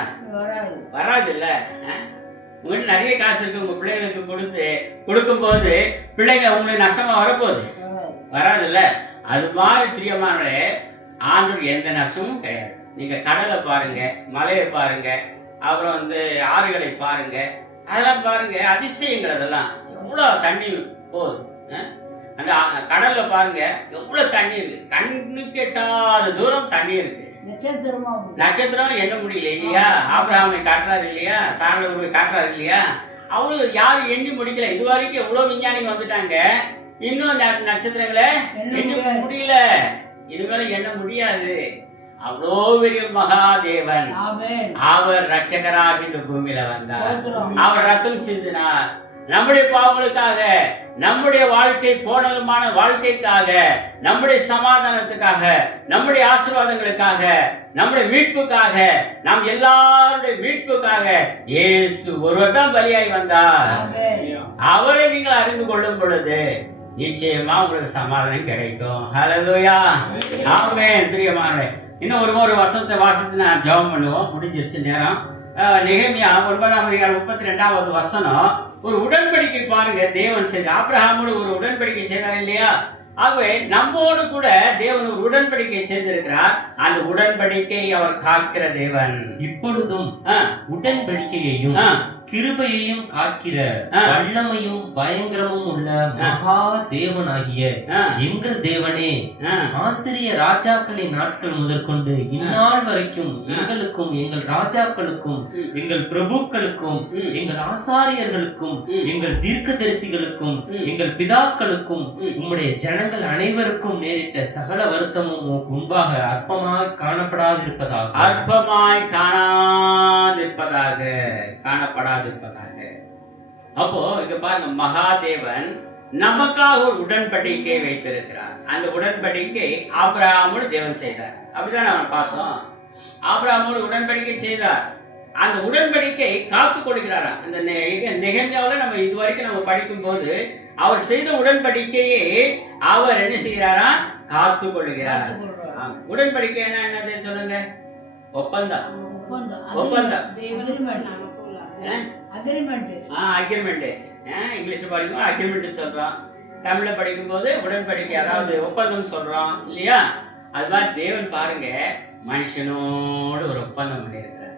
வராது இல்ல. உங்கள்கிட்ட நிறைய காசு இருக்கு, உங்க பிள்ளைங்களுக்கு கொடுக்கும் போது பிள்ளைங்க உங்களுக்கு நஷ்டமா வரப்போகுது? வராது இல்ல. அது மாதிரி பிரியமானவர்களே, ஆண்டவர் எந்த நஷ்டமும் கிடையாது. நீங்க கடலை பாருங்க, மலையை பாருங்க, அப்புறம் ஆறுகளை பாருங்க, அதெல்லாம் பாருங்க, அதிசயங்கள். அதெல்லாம் எவ்வளவு தண்ணி போகுது. அந்த கடல்ல பாருங்க எவ்வளவு தண்ணி இருக்கு, கண்ணுக்கு எட்டாத தூரம் தண்ணி இருக்கு. நட்சத்திரம் எண்ண முடியல இல்லையா? ஆபிரகாமை காட்டுறாரு இல்லையா? சாரலை காட்டுறாரு இல்லையா? அவ்வளவு யாரும் எண்ணி முடிக்கல. இது வரைக்கும் எவ்வளவு விஞ்ஞானிகள் வந்துட்டாங்க, இன்னும் அந்த நட்சத்திரங்களை எண்ண முடியல, இனிமேல் எண்ண முடியாது. அவ்வளோ பெரிய மகாதேவன். அவர் ரட்சகராக இந்த பூமியில வந்தார். அவர் ரத்தம் சிந்தினார் நம்முடைய பாவங்களுக்காக, நம்முடைய வாழ்க்கை போனதுமான வாழ்க்கைக்காக, நம்முடைய சமாதானத்துக்காக, நம்முடைய ஆசீர்வாதங்களுக்காக, நம்முடைய மீட்புக்காக, நாம் எல்லாருடைய மீட்புக்காக இயேசு ஒருவர் தான் பலியாய் வந்தார். அவரை நீங்கள் அறிந்து கொள்ளும் பொழுது நிச்சயமா உங்களுக்கு சமாதானம் கிடைக்கும். ஹல்லேலூயா, ஆமென். பிரியமானவர்களே, இன்னும் ஒரு வசனத்தை வாசித்து நான் ஜெபம் பண்ணுவோம். முடிஞ்சிருச்சு நேரம். நெகேமியா 9:32 வசனம். ஒரு உடன்படிக்கை பாருங்க தேவன் செய்த. ஆபிரகாமோடு ஒரு உடன்படிக்கை செய்தார் இல்லையா? ஆகவே நம்மோடு கூட தேவன் ஒரு உடன்படிக்கை செய்திருக்கிறார். அந்த உடன்படிக்கை அவர் காக்கிற தேவன். இப்பொழுதும் உடன்படிக்கையையும் கிருபையையும் காக்கிற வல்லமையும் பயங்கரமும் உள்ள மகா தேவனாகிய எங்கள் தேவனே, ஆசிரிய ராஜாக்களின் நாட்கள் முதற்கொண்டு இந்நாள் வரைக்கும் எங்களுக்கும் எங்கள் ராஜாக்களுக்கும் எங்கள் பிரபுக்களுக்கும் எங்கள் ஆசாரியர்களுக்கும் எங்கள் தீர்க்கதரிசிகளுக்கும் எங்கள் பிதாக்களுக்கும் உம்முடைய ஜனங்கள் அனைவருக்கும் நேரிட்ட சகல வருத்தமும் முன்பாக அற்பமாய் காணப்படாதிருப்பதாக காணப்படாதிருப்பதாக. அப்போ இங்க பாருங்க, மகாதேவன் நமக்காக ஒரு உடன்படிக்கை வைத்திருக்கிறார். அந்த உடன்படிக்கை ஆபிரகாமோடு தேவன் செய்தார். அப்படிதான் நம்ம பார்த்தோம். ஆபிரகாமோடு உடன்படிக்கை செய்தார். அந்த உடன்படிக்கை காத்து கொடுக்கிறாராம். அந்த நெகேமியாவுல நம்ம இதுவரைக்கும் நம்ம படிக்கும் போது அவர் செய்த உடன்படிக்கையே அவர் என்ன செய்கிறாரா? காத்து கொள்கிறார். உடன்படிக்கை என்னது சொல்லுங்க? ஒப்பந்தம். அக்ரிமெண்ட். இங்கிலீஷ் படிக்கும் அக்ரிமெண்ட் சொல்றோம், தமிழ்ல படிக்கும் போது உடன்படிக்கை, அதாவது ஒப்பந்தம் சொல்றோம் இல்லையா? அது மாதிரி தேவன் பாருங்க மனுஷனோடு ஒரு ஒப்பந்தம் பண்ணியிருக்கிறார்.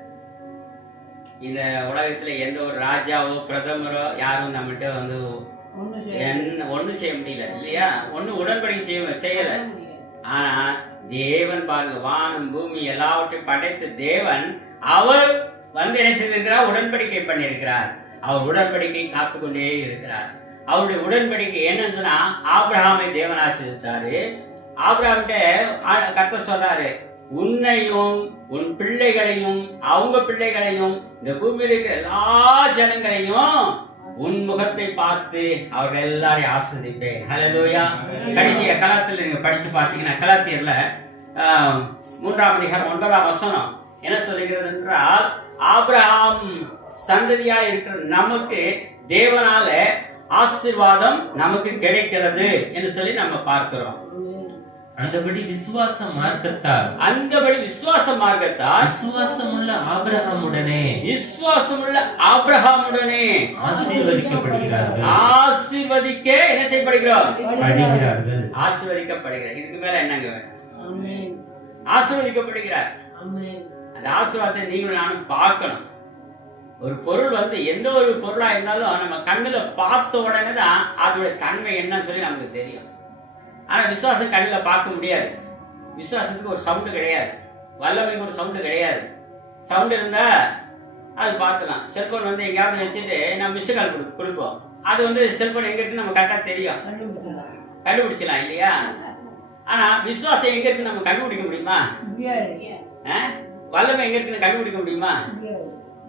இந்த உலகத்துல எந்த ஒரு ராஜாவோ பிரதமரோ யாரும் நம்மகிட்ட வந்து ஒண்ணு செய்ய முடியல இல்லையா? ஒண்ணு உடன்படிக்கை செய்யல. ஆனா தேவன் பாருங்க, வானம் பூமி எல்லாவற்றையும் படைத்த தேவன் அவர் வந்து என்ன செய்திருக்கிறார்? உடன்படிக்கை பண்ணியிருக்கிறார். அவர் உடன்படிக்கை காத்துக்கொண்டே இருக்கிறார். அவருடைய உடன்படிக்கை என்னன்னு சொன்னா, ஆபிரகாமை தேவன் ஆசீர்வதித்தாரு. ஆபிரகாம்கிட்ட கர்த்தர் சொல்றாரு, உன்னையும் உன் பிள்ளைகளையும் அவங்க பிள்ளைகளையும் இந்த பூமியில் இருக்கிற எல்லா ஜனங்களையும் உன் முகத்தை பார்த்து அவர்கள் எல்லாரையும் ஆஸ்வதிப்பேன். ஹல்லேலூயா. கடைசிய கலாத்தியர் நீங்க படிச்சு பார்த்தீங்கன்னா, கலாத்தியர்ல 3:9 வசனம் என்ன சொல்லுகிறது என்றால், ஆபிரகாம் சந்ததியா இருக்கிற நமக்கு தேவனால ஆசீர்வாதம் நமக்கு கிடைக்கிறது என்று சொல்லி நம்ம பார்க்கிறோம். அந்தபடி விசுவாச மார்க்கத்தால் விசுவாசமுள்ள ஆபிரகாமுடனே ஆசீர்வதிக்கப்படுகிறார்கள். என்ன செய்யப்படுகிறோம்? ஆசீர்வதிக்கப்படுகிறார். இதுக்கு மேல என்னங்க? ஆசீர்வதிக்கப்படுகிறார். அந்த ஆசீர்வாதத்தை நீங்களும் நானும் பார்க்கணும். ஒரு பொருள் வந்து எந்த ஒரு பொருளா இருந்தாலும் நம்ம கண்ணுல பார்த்த உடனே தான் அதோட தன்மை என்னன்னு சொல்லி நமக்கு தெரியும். ஆனா விசுவாசம் கண்ணுல பார்க்க முடியாது. விசுவாசத்துக்கு ஒரு சவுண்டு கிடையாது, வல்லமைக்கு ஒரு சவுண்டு கிடையாது. சவுண்ட் இருந்தா அது பார்க்கலாம். செல்போன் வந்து எங்கேயாவது வச்சுட்டு நம்ம மிஸ்டு கால் கொடுப்போம். அது வந்து செல்போன் எங்க இருக்குன்னு நம்ம கரெக்டா தெரியும், கண்டுபிடிச்சலாம் இல்லையா? ஆனா விசுவாசம் எங்க இருக்குன்னு நம்ம கண்டுபிடிக்க முடியுமா? வல்லமை எங்க இருக்குன்னு கண்டுபிடிக்க முடியுமா?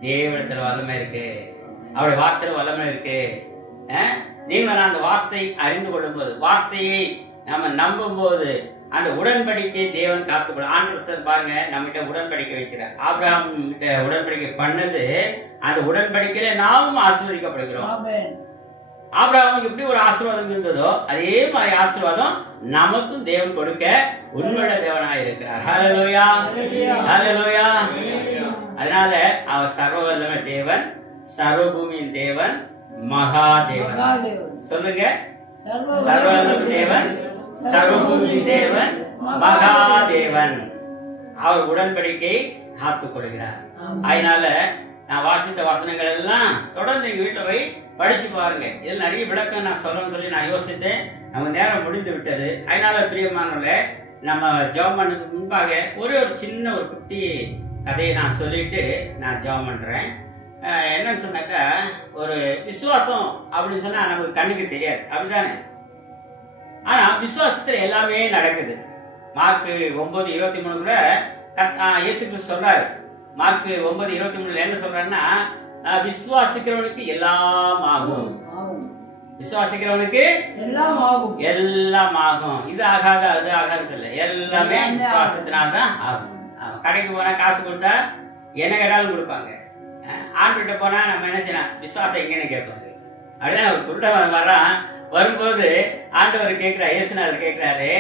தேவனிடத்துல வல்லமை இருக்கு, அவருடைய வார்த்தையில வல்லமை இருக்கு. நீங்கள் அந்த வார்த்தை அறிந்து கொள்ளும் போது, வார்த்தையை நம்ம நம்பும் போது, அந்த உடன்படிக்கை தேவன் காத்துக்கொள்ள. ஆண்டவர் பாருங்க நம்மகிட்ட உடன்படிக்கை வச்சிருக்கார். ஆபிரகாம் கிட்ட உடன்படிக்கை பண்ணது, அந்த உடன்படிக்கையில நாமும் ஆசீர்வதிக்கப்படுகிறோம். ஆபிரகாமுக்கு எப்படி ஒரு ஆசீர்வாதம் இருந்ததோ அதே மாதிரி ஆசீர்வாதம் நமக்கும் தேவன் கொடுக்க உண்மையுள்ள தேவனாய் இருக்கிறார். ஹல்லேலூயா, ஹல்லேலூயா. அதனால அவர் சர்வ வல்லமை தேவன், சர்வபூமியின் தேவன், மகாதேவன். சொல்லுங்க, சர்வ வல்லமை தேவன், சர்வபூமியின் தேவன், மகாதேவன். அவர் உடன்படிக்கை காத்துக் கொள்கிறார். அதனால நான் வாசித்த வசனங்கள் எல்லாம் தொடர்ந்து எங்க வீட்டுல போய் படிச்சு பாருங்க. இதில் நிறைய விளக்கம் நான் சொல்லணும்னு சொல்லி நான் யோசித்தேன். நம்ம நேரம் முடிந்து விட்டது. அதனால பிரியமானவர்களே, நம்ம ஜெபம் பண்ணதுக்கு முன்பாக ஒரு சின்ன ஒரு குட்டி கதையை நான் சொல்லிட்டு நான் ஜெபம் பண்றேன். என்னன்னு சொன்னாக்கா, ஒரு விசுவாசம் அப்படின்னு சொன்னா நமக்கு கண்ணுக்கு தெரியாது, அப்படிதானே? விசுவாசத்துல எல்லாமே நடக்குது. மார்க்கு 9:23 கூட இயேசு கிறிஸ்து சொல்றாரு. மார்க்கு 9:23 என்ன சொல்றாருன்னா, விசுவாசிக்கிறவனுக்கு எல்லாம் ஆகும். விசுவாசிக்கிறவனுக்கு எல்லாம் ஆகும். இது ஆகாத அது ஆகாது சொல்ல, எல்லாமே விசுவாசத்தினால்தான் ஆகும். கடைக்கு போனா காசு கொடுத்தா என்ன கேட்டாலும் கொடுப்பாங்க. ஆண்டுகிட்ட போனா நம்ம என்ன செய்யலாம், விசுவாசம் எங்கன்னு கேட்பாரு. அப்படியே ஒரு குருடன் வர்றான், வரும்போது ஆண்டவர் கேட்கிறார், இயேசுநாதர் கேட்கிறாரு,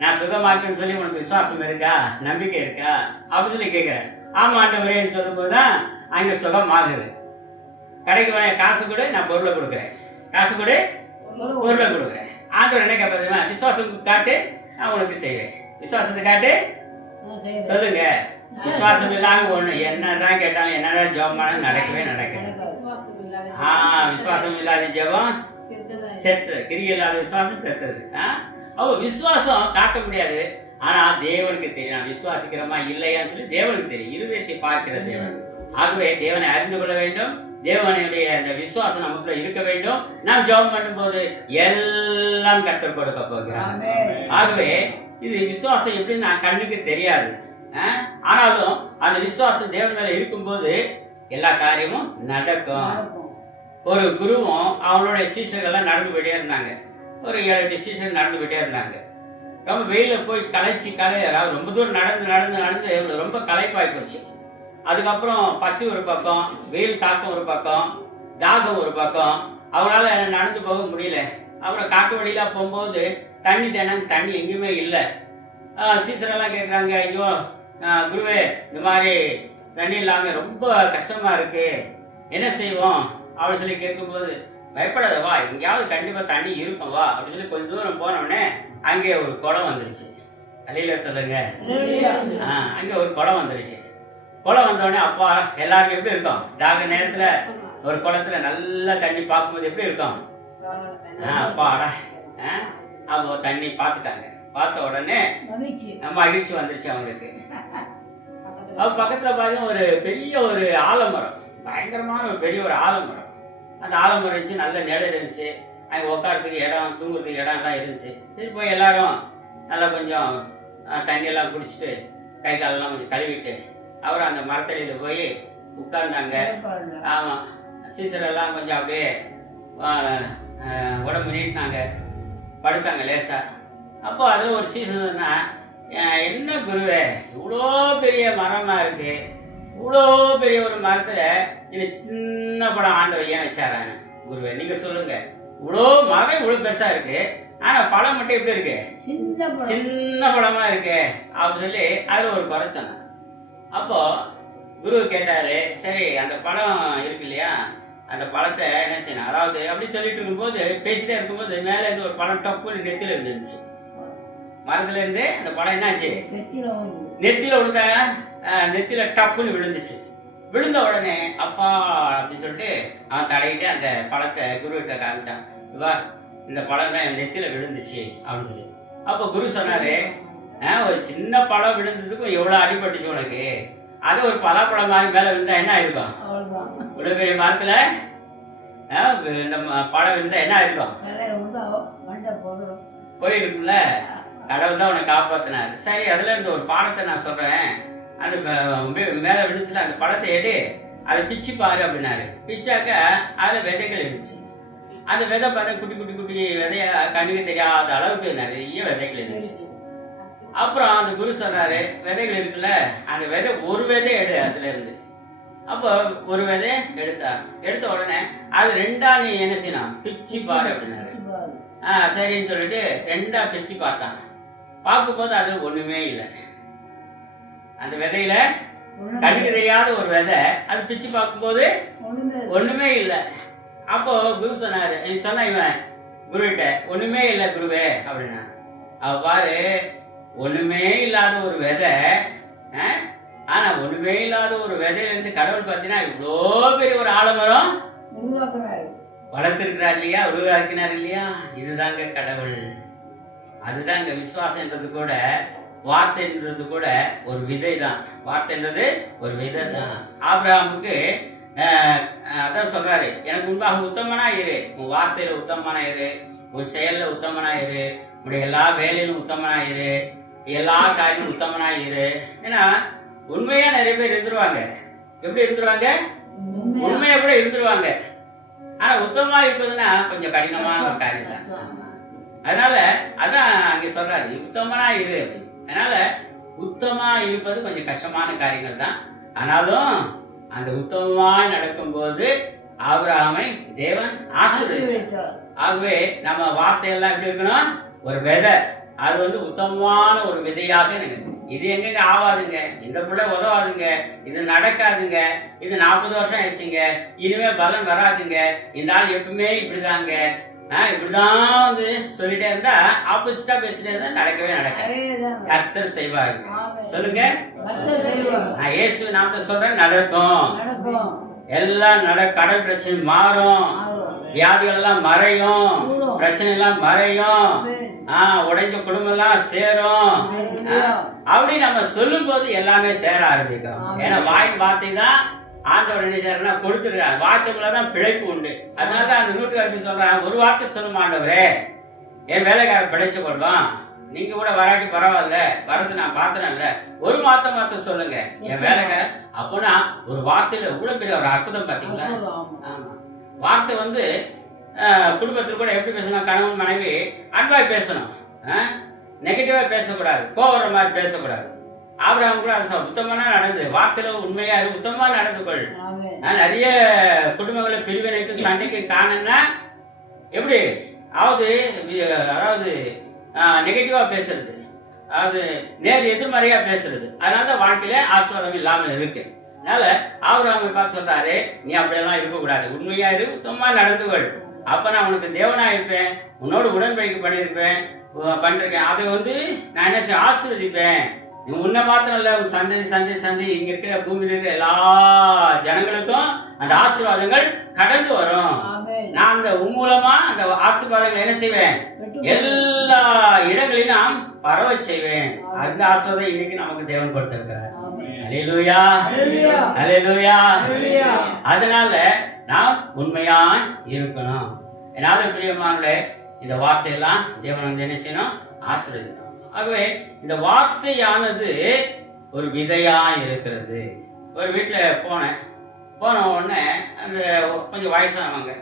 நான் சுகமாக்குன்னு சொல்லி உனக்கு விசுவாசம் இருக்கா, நம்பிக்கை இருக்கா அப்படின்னு சொல்லி கேட்கிறாரு. ஆமா ஆண்டவரேன்னு சொல்லும் போதுதான் அங்க சுகம் ஆகுது. கடைக்கு போன காசு கொடு, நான் பொருளை கொடுக்குறேன், காசு கொடு பொருளை கொடுக்குறேன். ஆண்டவர் என்ன கேட்பாருமா, விசுவாசம் காட்டு நான் உனக்கு செய்வேன், விசுவாசத்தை காட்டு சொல்லுங்க. விசுவாசம் இல்லாம ஒண்ணு என்னதான் கேட்டாலும் என்னதான் ஜெபம் நடக்கவே நடக்காது. விசுவாசம் இல்லாத ஜெபம் செத்தது, கிரியை இல்லாத விசுவாசம் செத்தது. அப்போ விசுவாசம் காட்ட முடியாது. ஆனா தேவனுக்கு தெரியும் நான் விசுவாசிக்கிறோமா இல்லையான்னு சொல்லி தேவனுக்கு தெரியும். இருதயத்தை பார்க்கிற தேவன். ஆகவே தேவனை அறிந்து கொள்ள வேண்டும். தேவனுடைய அந்த விசுவாசம் நமக்குள்ள இருக்க வேண்டும். நாம் ஜெபம் பண்ணும்போது எல்லாம் கர்த்தர் கொடுக்க போகிறார். ஆகவே இது விசுவாசம் எப்படின்னு நான் கண்ணுக்கு தெரியாது. ஆனாலும் அந்த விசுவாசம் தேவன் மேல இருக்கும்போது எல்லா காரியமும் நடக்கும். ஒரு குருவும் அவனுடைய சீஷர்கள் நடந்து போயிட்டே இருந்தாங்க. ஒரு 7-8 சீஷர்கள் நடந்து போயிட்டே இருந்தாங்க. ரொம்ப வெயில போய் அதாவது ரொம்ப தூரம் நடந்து ரொம்ப களைப்பாய் போச்சு. அதுக்கப்புறம் பசி ஒரு பக்கம், வெயில் தாக்கம் ஒரு பக்கம், தாகம் ஒரு பக்கம். அவங்களால நடந்து போக முடியல. அப்புறம் காட்டு வழியில போகும்போது தண்ணி எங்கேயுமே இல்லை. சீசரெல்லாம் கேட்குறாங்க, ஐயோ குருவே இந்த மாதிரி தண்ணி இல்லாம ரொம்ப கஷ்டமா இருக்கு, என்ன செய்வோம் அப்படின்னு சொல்லி கேட்கும்போது, பயப்படாத வா, எங்கேயாவது கண்டிப்பா தண்ணி இருக்கும் வா அப்படின்னு சொல்லி கொஞ்சம் தூரம் போனோடனே அங்கே ஒரு குளம் வந்துருச்சு. அல்லேலூயா சொல்லுங்க. அங்கே ஒரு குளம் வந்துருச்சு. குளம் வந்தோடனே அப்பா எல்லாருக்கும் எப்படி இருக்கும், தாக நேரத்துல ஒரு குளத்துல நல்ல தண்ணி பார்க்கும்போது எப்படி இருக்கும், அப்பாடா அவங்க தண்ணி பார்த்துட்டாங்க. பார்த்த உடனே மகிழ்ச்சி வந்துருச்சு அவங்களுக்கு. பக்கத்துல பாத்தீங்கன்னா ஒரு பெரிய ஒரு ஆலமரம், பயங்கரமான ஒரு பெரிய ஒரு ஆலமரம். அந்த ஆலமரம் இருந்துச்சு, நல்ல நிழல் இருந்துச்சு, அங்கே உட்காரத்துக்கு இடம், தூங்குறதுக்கு இடம்லாம் இருந்துச்சு. சரி போய் எல்லாரும் நல்லா கொஞ்சம் தண்ணியெல்லாம் குடிச்சிட்டு கை காலெல்லாம் கொஞ்சம் கழுவிட்டு அப்புறம் அந்த மரத்தடியில போய் உட்கார்ந்தாங்க. ஆமா, சீசரெல்லாம் கொஞ்சம் அப்படியே உடம்பு நீட்டினாங்க, படுத்தாங்க லேசா. அப்போ அதுல ஒரு சீசன், என்ன குருவே இவ்வளோ பெரிய மரமா இருக்கு, இவ்வளோ பெரிய ஒரு மரத்துல இது சின்ன படம் ஆண்டவர் ஏன் வச்சாராங்க குருவே, நீங்க சொல்லுங்க. இவ்வளோ மரம் இவ்வளவு பெருசா இருக்கு, ஆனா பழம் மட்டும் எப்படி இருக்கு, சின்ன பழமா இருக்கு அப்படின்னு சொல்லி அதுல ஒரு குறை சொன்னாங்க. அப்போ குரு கேட்டாரு, சரி அந்த பழம் இருக்கு இல்லையா, அந்த பழத்தை என்ன செய்யணும், அதாவது அப்படி சொல்லிட்டு இருக்கும்போது பேசிட்டே இருக்கும்போது மேல இருந்து ஒரு பழம் டப்புன்னு நெத்தில இருந்துச்சு. மரத்துல இருந்து அந்த பழம் என்னாச்சு, நெத்தில விழுந்த, நெத்தில டப்புன்னு விழுந்துச்சு. விழுந்த உடனே அப்பா அப்படின்னு சொல்லிட்டு அவன் தடையிட்டு அந்த பழத்தை குரு கிட்ட காமிச்சான். வா, இந்த பழம் தான் என் நெத்தில விழுந்துச்சு அப்படின்னு சொல்லி. அப்போ குரு சொன்னாரு, ஒரு சின்ன பழம் விழுந்ததுக்கும் எவ்வளவு அடிபட்டுச்சு உனக்கு, அது ஒரு பலாப்பழம் மாதிரி மேல விழுந்தா என்ன ஆயிருக்கும், இவ்வளவு பெரிய மரத்துல இந்த பழம் விழுந்தா என்ன ஆயிருக்கும், போயிருக்கும்ல. கடவுள் தான் உன்னை காப்பாத்தினாரு. சரி, அதுல இருந்து ஒரு பாடத்தை நான் சொல்றேன். அந்த மேல விழுந்துச்சுல அந்த பழத்தை எடு, அதை பிச்சு பாரு அப்படின்னாரு. பிச்சாக்க அதுல விதைகள் இருந்துச்சு. அந்த விதை பார்த்தா குட்டி குட்டி குட்டி விதைய கண்ணுக்கு தெரியாத அளவுக்கு நிறைய விதைகள் இருந்துச்சு. அப்புறம் அந்த குரு சொன்னாரு, விதைகள் இருக்குல்ல, அந்த விதை ஒரு விதை எடு அதுல இருந்து. அப்போ ஒரு விதை எடுத்த உடனே அது ரெண்டா நீ என்ன செய்யணும், பிச்சு பாரு அப்படின்னாரு. சரின்னு சொல்லிட்டு ரெண்டா பிச்சு பார்த்தான். பார்க்கும்போது அது ஒண்ணுமே இல்லை. அந்த விதையில கண்ணுக்கு தெரியாத ஒரு விதை, அது பிச்சு பார்க்கும்போது ஒண்ணுமே இல்லை. அப்போ குரு சொன்னாரு, சொன்ன இவன் குருகிட்ட, ஒண்ணுமே இல்லை குருவே அப்படின்னா. அவ பாரு, ஒண்ணுமே இல்லாத ஒரு விதை, ஆனா ஒண்ணுமே இல்லாத ஒரு விதையில இருந்து கடவுள் பார்த்தீங்கன்னா இவ்வளோ பெரிய ஒரு ஆலமரம் வளர்த்திருக்கிறார் இல்லையா, உருவாக்கினார் இல்லையா. இதுதாங்க கடவுள். அதுதாங்க விசுவாசம்ன்றது கூட, வார்த்தைன்றது கூட ஒரு விதை தான். வார்த்தைன்றது ஒரு விதை தான். ஆபிரகாமுக்கு அதான் சொல்றாரு, எனக்கு முன்பாக உத்தமனா இரு, உன் வார்த்தையில உத்தமனா இரு, உன் செயல்ல உத்தமனா இரு, உன்னுடைய எல்லா வேலையிலும் உத்தமனா இரு, எல்லா காரியமும் உத்தமனா இரு. ஏன்னா உண்மையா நிறைய பேர் இருந்துருவாங்க. எப்படி இருந்துருவாங்க? உண்மையா கூட இருந்துருவாங்க. ஆனா உத்தமமா இருப்பதுன்னா கொஞ்சம் கடினமான ஒரு காரியம் தான். அதனால அதான் அங்க சொல்றாரு, உத்தமனா இரு அப்படின்னு. அதனால உத்தமா இருப்பது கொஞ்சம் கஷ்டமான காரியங்கள் தான். ஆனாலும் அந்த உத்தமமாய் நடக்கும்போது ஆபிரகாமை தேவன் ஆசீர்வதித்தார். ஆகவே நம்ம வார்த்தையெல்லாம் எப்படி இருக்கணும்? ஒரு விதை, அது உத்தமமான ஒரு விதையாக இருக்கு. இது எங்க ஆவாதுங்க, இந்த பிள்ளை உதவாதுங்க, இது நடக்காதுங்க, இது 40 வருஷம் ஆயிடுச்சுங்க, இனிமே பலன் வராதுங்க, இந்த ஆள் எப்பவுமே இப்படிதாங்க, இப்படிதான் சொல்லிட்டே இருந்தா, ஆப்போசிட்டா பேசிட்டே இருந்தா நடக்கவே நடக்காது. கர்த்தர் செய்வார். சொல்லுங்க, இயேசு நாமத்தை சொல்றேன், நடக்கும். எல்லாம் கடல் பிரச்சனை மாறும், வியாதிகள் எல்லாம் மறையும், பிரச்சனை எல்லாம் மறையும், உடைஞ்ச குடும்பம் எல்லாம் சேரும். அப்படி நம்ம சொல்லும் போது எல்லாமே சேர ஆரம்பிக்கும். ஏன்னா வாய் வார்த்தை தான் ஆண்டவர் என்ன செய்யறா கொடுத்துருக்காரு. வார்த்தைக்குள்ளதான் பிழைப்பு உண்டு. அதனாலதான் அந்த 100 சொல்றாங்க, ஒரு வார்த்தை சொல்லும் ஆண்டவரே, என் வேலைக்காரர் பிழைச்சு கொள்வான், நீங்க கூட வராட்டி பரவாயில்ல, வரது நான் பாத்துறேன்ல, ஒரு வார்த்தை சொல்லுங்க என் வேலைக்காரர். அப்போனா ஒரு வார்த்தையில இவ்வளவு பெரிய ஒரு அற்புதம் பாத்தீங்களா? ஆமா, வார்த்தை குடும்பத்தில் கூட எப்படி பேசணும்? கணவன் மனைவி அன்பாய் பேசணும், நெகட்டிவா பேசக்கூடாது, கோவற மாதிரி பேசக்கூடாது. ஆபிரகாம் கூட அது உத்தமனா நடந்து, வார்த்தையில உண்மையா உத்தமமா நடந்து கொள். நிறைய குடும்பங்களை பிரிவினைக்கு சண்டைக்கு காரணம்னா எப்படி? அதாவது நெகட்டிவா பேசுறது, அதாவது நேர் எதிர்மறையா பேசுறது. அதனாலதான் வாழ்க்கையில ஆசீர்வாதம் இல்லாமல் இருக்கு. அதனால ஆபிரகாமை பார்த்து சொல்றாரு, நீ அப்படியெல்லாம் இருக்கக்கூடாது, உண்மையா இரு, உத்தமமா நடந்து கொள். அப்ப நான் உனக்கு தேவனா இருப்பேன், உன்னோட உடன்படிக்கை பண்ணிருக்கேன். அதை நான் என்ன செய்ய ஆசீர்வதிப்பேன். நீ உன்னை மாத்திரம் இல்ல, உன் சந்தை இங்க இருக்கிற பூமியில இருக்கிற எல்லா ஜனங்களுக்கும் அந்த ஆசீர்வாதங்கள் கடந்து வரும். நான் அந்த மூலமா அந்த ஆசீர்வாதங்களை என்ன செய்வேன்? எல்லா இடங்களிலும் நாம் பரவ செய்வேன். அந்த ஆசீர்வாதம் இன்னைக்கு நமக்கு தேவன் கொடுத்திருக்கிறார். அல்லேலூயா, அல்லேலூயா. அதனால நாம் உண்மையா இருக்கணும். என்னால பிரியமானவர்களே, இந்த வார்த்தையெல்லாம் தேவன் என்ன செய்யணும்? ஆசீர்வதிக்கணும். ஆகவே இந்த வார்த்தையானது ஒரு விதையா இருக்கிறது. ஒரு வீட்டில் போன உடனே அந்த கொஞ்சம் வயசானவங்க,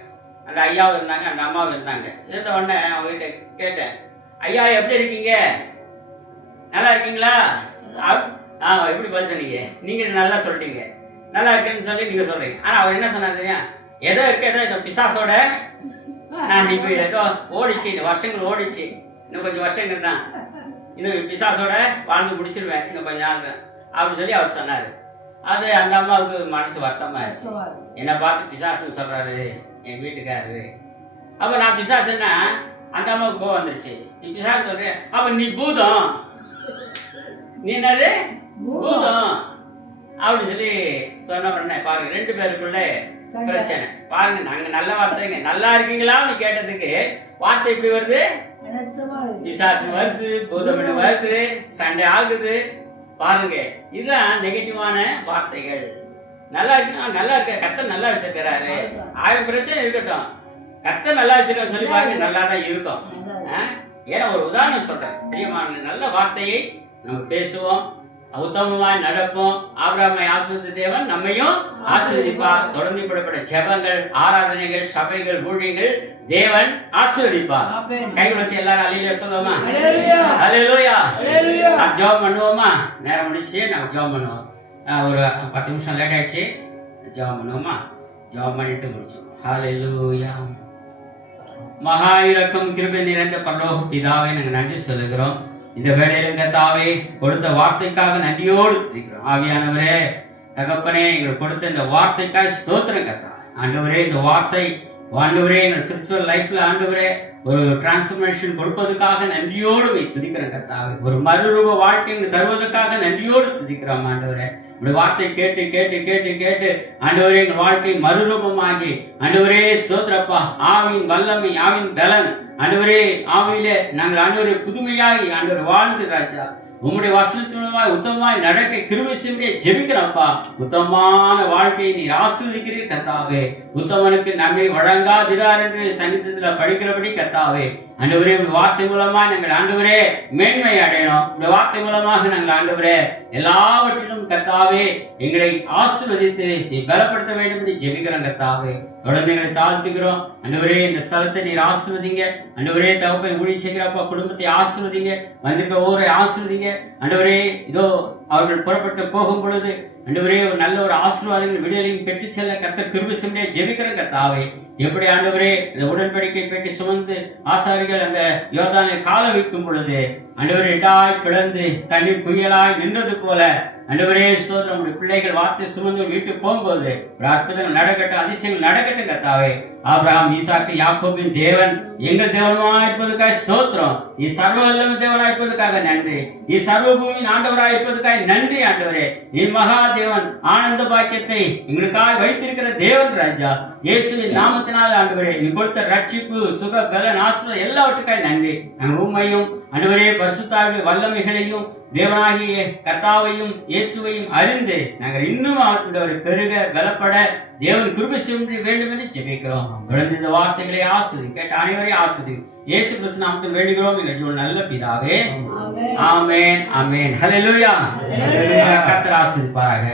அந்த ஐயாவும் இருந்தாங்க, அந்த அம்மாவும் இருந்தாங்க. இருந்த உடனே அவங்க வீட்டை கேட்டேன், ஐயா எப்படி இருக்கீங்க, நல்லா இருக்கீங்களா? எப்படி பதில் சொன்னீங்க? நீங்க நல்லா சொல்றீங்க, நல்லா இருக்குன்னு சொல்லி நீங்க சொல்றீங்க. ஆனா அவர் என்ன சொன்னா தெரியும்? ஏதோ இந்த பிசாசோட இப்ப ஏதோ ஓடிச்சு, இந்த வருஷங்கள் ஓடிச்சு, இன்னும் கொஞ்சம் வருஷங்கள் தான், இன்னும் பிசாசோட வாழ்ந்து முடிச்சிருவேன், இன்னும் கொஞ்சம் நாள் தான் அப்படின்னு சொல்லி அவர் சொன்னாரு. அது அந்த அம்மாவுக்கு மனசு வருத்தமா இருக்கு. என்னை பார்த்து பிசாசுன்னு சொல்றாரு என் வீட்டுக்காரரு. அப்ப நான் பிசாசுன்னா அந்த அம்மாவுக்கு கோவம் வந்துருச்சு. நீ பிசாசு சொல்ற, அப்ப நீ பூதம், நீ என்னது பூதம் அப்படின்னு சொல்லி சொன்ன உடனே பாருங்க, 2 பேருக்குள்ள பிரச்சனை. பாருங்க, நாங்க நல்ல வார்த்தைங்க, நல்லா இருக்கீங்களான்னு கேட்டதுக்கு வார்த்தை எப்படி வருது? பிசாசு வருது, பூதம் வருது, சண்டை ஆகுது. பாருங்க, இதுதான் நெகட்டிவான வார்த்தைகள். நல்லா இருக்கு, நல்லா இருக்க, கர்த்தர் நல்லா வச்சிருக்கிறாரு, 1000 பிரச்சனை இருக்கட்டும், கர்த்தர் நல்லா வச்சிருக்க சொல்லி பாருங்க, நல்லா தான் இருக்கும். ஏன்னா ஒரு உதாரணம் சொல்றேன், பிரியமான நல்ல வார்த்தையை நம்ம பேசுவோம், உத்தமமாய் நடப்போம். ஆபிரகாமை ஆசீர்வதித்த தேவன் நம்மையும் ஆசீர்வதிப்பார். தொடர்ந்து இப்படிப்பட்ட ஜெபங்கள், ஆராதனைகள், சபைகள், ஊழியங்கள் தேவன் ஆசீர்வதிப்பார். கைகுலத்தி எல்லாரும் அல்லேலூயா சொல்லுவோமா? அல்லேலூயா. நாம் ஜெபம் பண்ணுவோமா? நேரம் முடிச்சு நம்ம ஜெபம் பண்ணுவோம். ஒரு 10 நிமிஷம் லேட் ஆயிடுச்சு, ஜெபம் பண்ணுவோமா? ஜெபம் பண்ணிட்டு முடிச்சோம். அல்லேலூயா. மகா இரக்கம் கிருபை நிறைந்த பரலோக பிதாவே, நாங்கள் நன்றி சொல்லுகிறோம். இந்த வேளையில கர்த்தாவே கொடுத்த வார்த்தைக்காக நன்றியோடு இருக்கிறோம். ஆவியானவரே, தகப்பனே, எங்களுக்கு கொடுத்த இந்த வார்த்தைக்காக ஸ்தோத்திரம் கர்த்தாவே. ஆண்டவரே, இந்த வார்த்தை ஆண்டவரே எங்கள் ஸ்பிரிச்சுவல் லைஃப்ல ஆண்டவரே ஒரு டிரான்ஸ்ஃபர்மேஷன் கொடுப்பதற்காக நன்றியோடு துதிக்கிறோம் கர்த்தாவே. ஒரு மறுரூப வாழ்க்கை தருவதற்காக நன்றியோடு துதிக்கிறோம் ஆண்டவரே. உங்களுடைய வார்த்தை கேட்டு கேட்டு கேட்டு கேட்டு ஆண்டவரே எங்கள் வாழ்க்கை மறுரூபமாகி ஆண்டவரே ஸ்தோத்திரப்பா, ஆவியின் வல்லமை, ஆவியின் பலன் ஆண்டவரே, ஆவியிலே நாங்கள் ஆண்டவரே புதுமையாகி ஆண்டவர் வாழ்ந்து ராஜா உம்முடைய வசனத்தின் மூலமாய் உத்தமமாய் நடக்க கிருபை செய்ய ஜெபிக்கிறப்பா. உத்தமமான வாழ்க்கையை நீர் ஆசீர்வதிக்கிறீர் கர்த்தாவே. உத்தமனுக்கு நன்மை வழங்காதிரார் என்று சங்கீதத்துல படிக்கிறபடி கர்த்தாவே, ஆண்டவரே உங்க வார்த்தை மூலமா நாங்கள் ஆண்டவரே மேன்மை அடையணும். இந்த வார்த்தை மூலமாக நாங்கள் ஆண்டவரே எல்லாவற்றிலும் கர்த்தாவே எங்களை ஆசீர்வதித்து நீ பலப்படுத்த வேண்டும் என்று ஜெபிக்கிறோம் கர்த்தாவே. தொடர்ந்து எங்களை தாழ்த்துக்கிறோம் ஆண்டவரே. இந்த ஸ்தலத்தை நீர் ஆசீர்வதிங்க ஆண்டவரே. தகப்பை ஊழியம் செய்கிறப்பா குடும்பத்தை ஆசீர்வதிங்க, வந்திருக்க ஊரை ஆசீர்வதிங்க ஆண்டவரே. இதோ அவர்கள் புறப்பட்டு போகும் பொழுது ஆண்டவரே ஒரு நல்ல ஒரு ஆசீர்வாதங்கள் விடுதலையும் பெற்று செல்ல கர்த்தர் கிருபை செய்ய ஜெபிக்கிறேன் கர்த்தாவே. எப்படி ஆண்டவரே இந்த உடன்படிக்கை பெட்டி சுமந்து ஆசாரிகள் அந்த யோர்தானில் கால வைக்கும் பொழுது ஆண்டவரே இடாய் பிளந்து தண்ணீர் புயலாய் நின்றது போல ஆண்டவரே சோதரம் நம்முடைய பிள்ளைகள் வார்த்தை சுமந்து வீட்டுக்கு போகும்போது ஒரு அற்புதங்கள் நடக்கட்டும், அதிசயங்கள் நடக்கட்டும் கர்த்தாவே. ஆபிரகாம், ஈசாக்கு, யாக்கோபின் தேவன் எங்கள் தேவனாயிருப்பதற்காக ஸ்தோத்திரம். நீ சர்வ வல்லமை தேவனாயிருப்பதற்காக நன்றி. நீ சர்வ பூமியின் ஆண்டவராயிருப்பதற்காக நன்றி ஆண்டவரே. நீ மகா தேவன், ஆனந்த பாக்கியத்தை எங்களுக்காக வைத்திருக்கிற தேவன் ராஜா. இயேசுவின் நாமத்தினால் ஆண்டவரே நீ கொடுத்த ரட்சிப்பு, சுக, பலன், ஆசீர்வாதம் எல்லாவற்றுக்காக நன்றி. நாங்கள் உண்மையும் ஆண்டவரே பரிசுத்தாவின் வல்லமைகளையும் தேவனாகிய கர்த்தாவையும் இயேசுவையும் அறிந்து நாங்கள் இன்னும் ஆண்டவரை பெருக பலப்பட தேவன் கிருபை செய்ய வேண்டும் என்று ஜெபிக்கிறோம். தொடர்ந்து இந்த வார்த்தைகளை ஆசிர்வதி கேட்ட அனைவரையும் ஆசிர்வதி இயேசு கிறிஸ்து நாமத்தில் வேண்டுகிறோம் எங்கள் நல்ல பிதாவே. ஆமென் ஆமென். ஹல்லேலூயா. கர்த்தர் ஆசீர்வதிப்பாராக.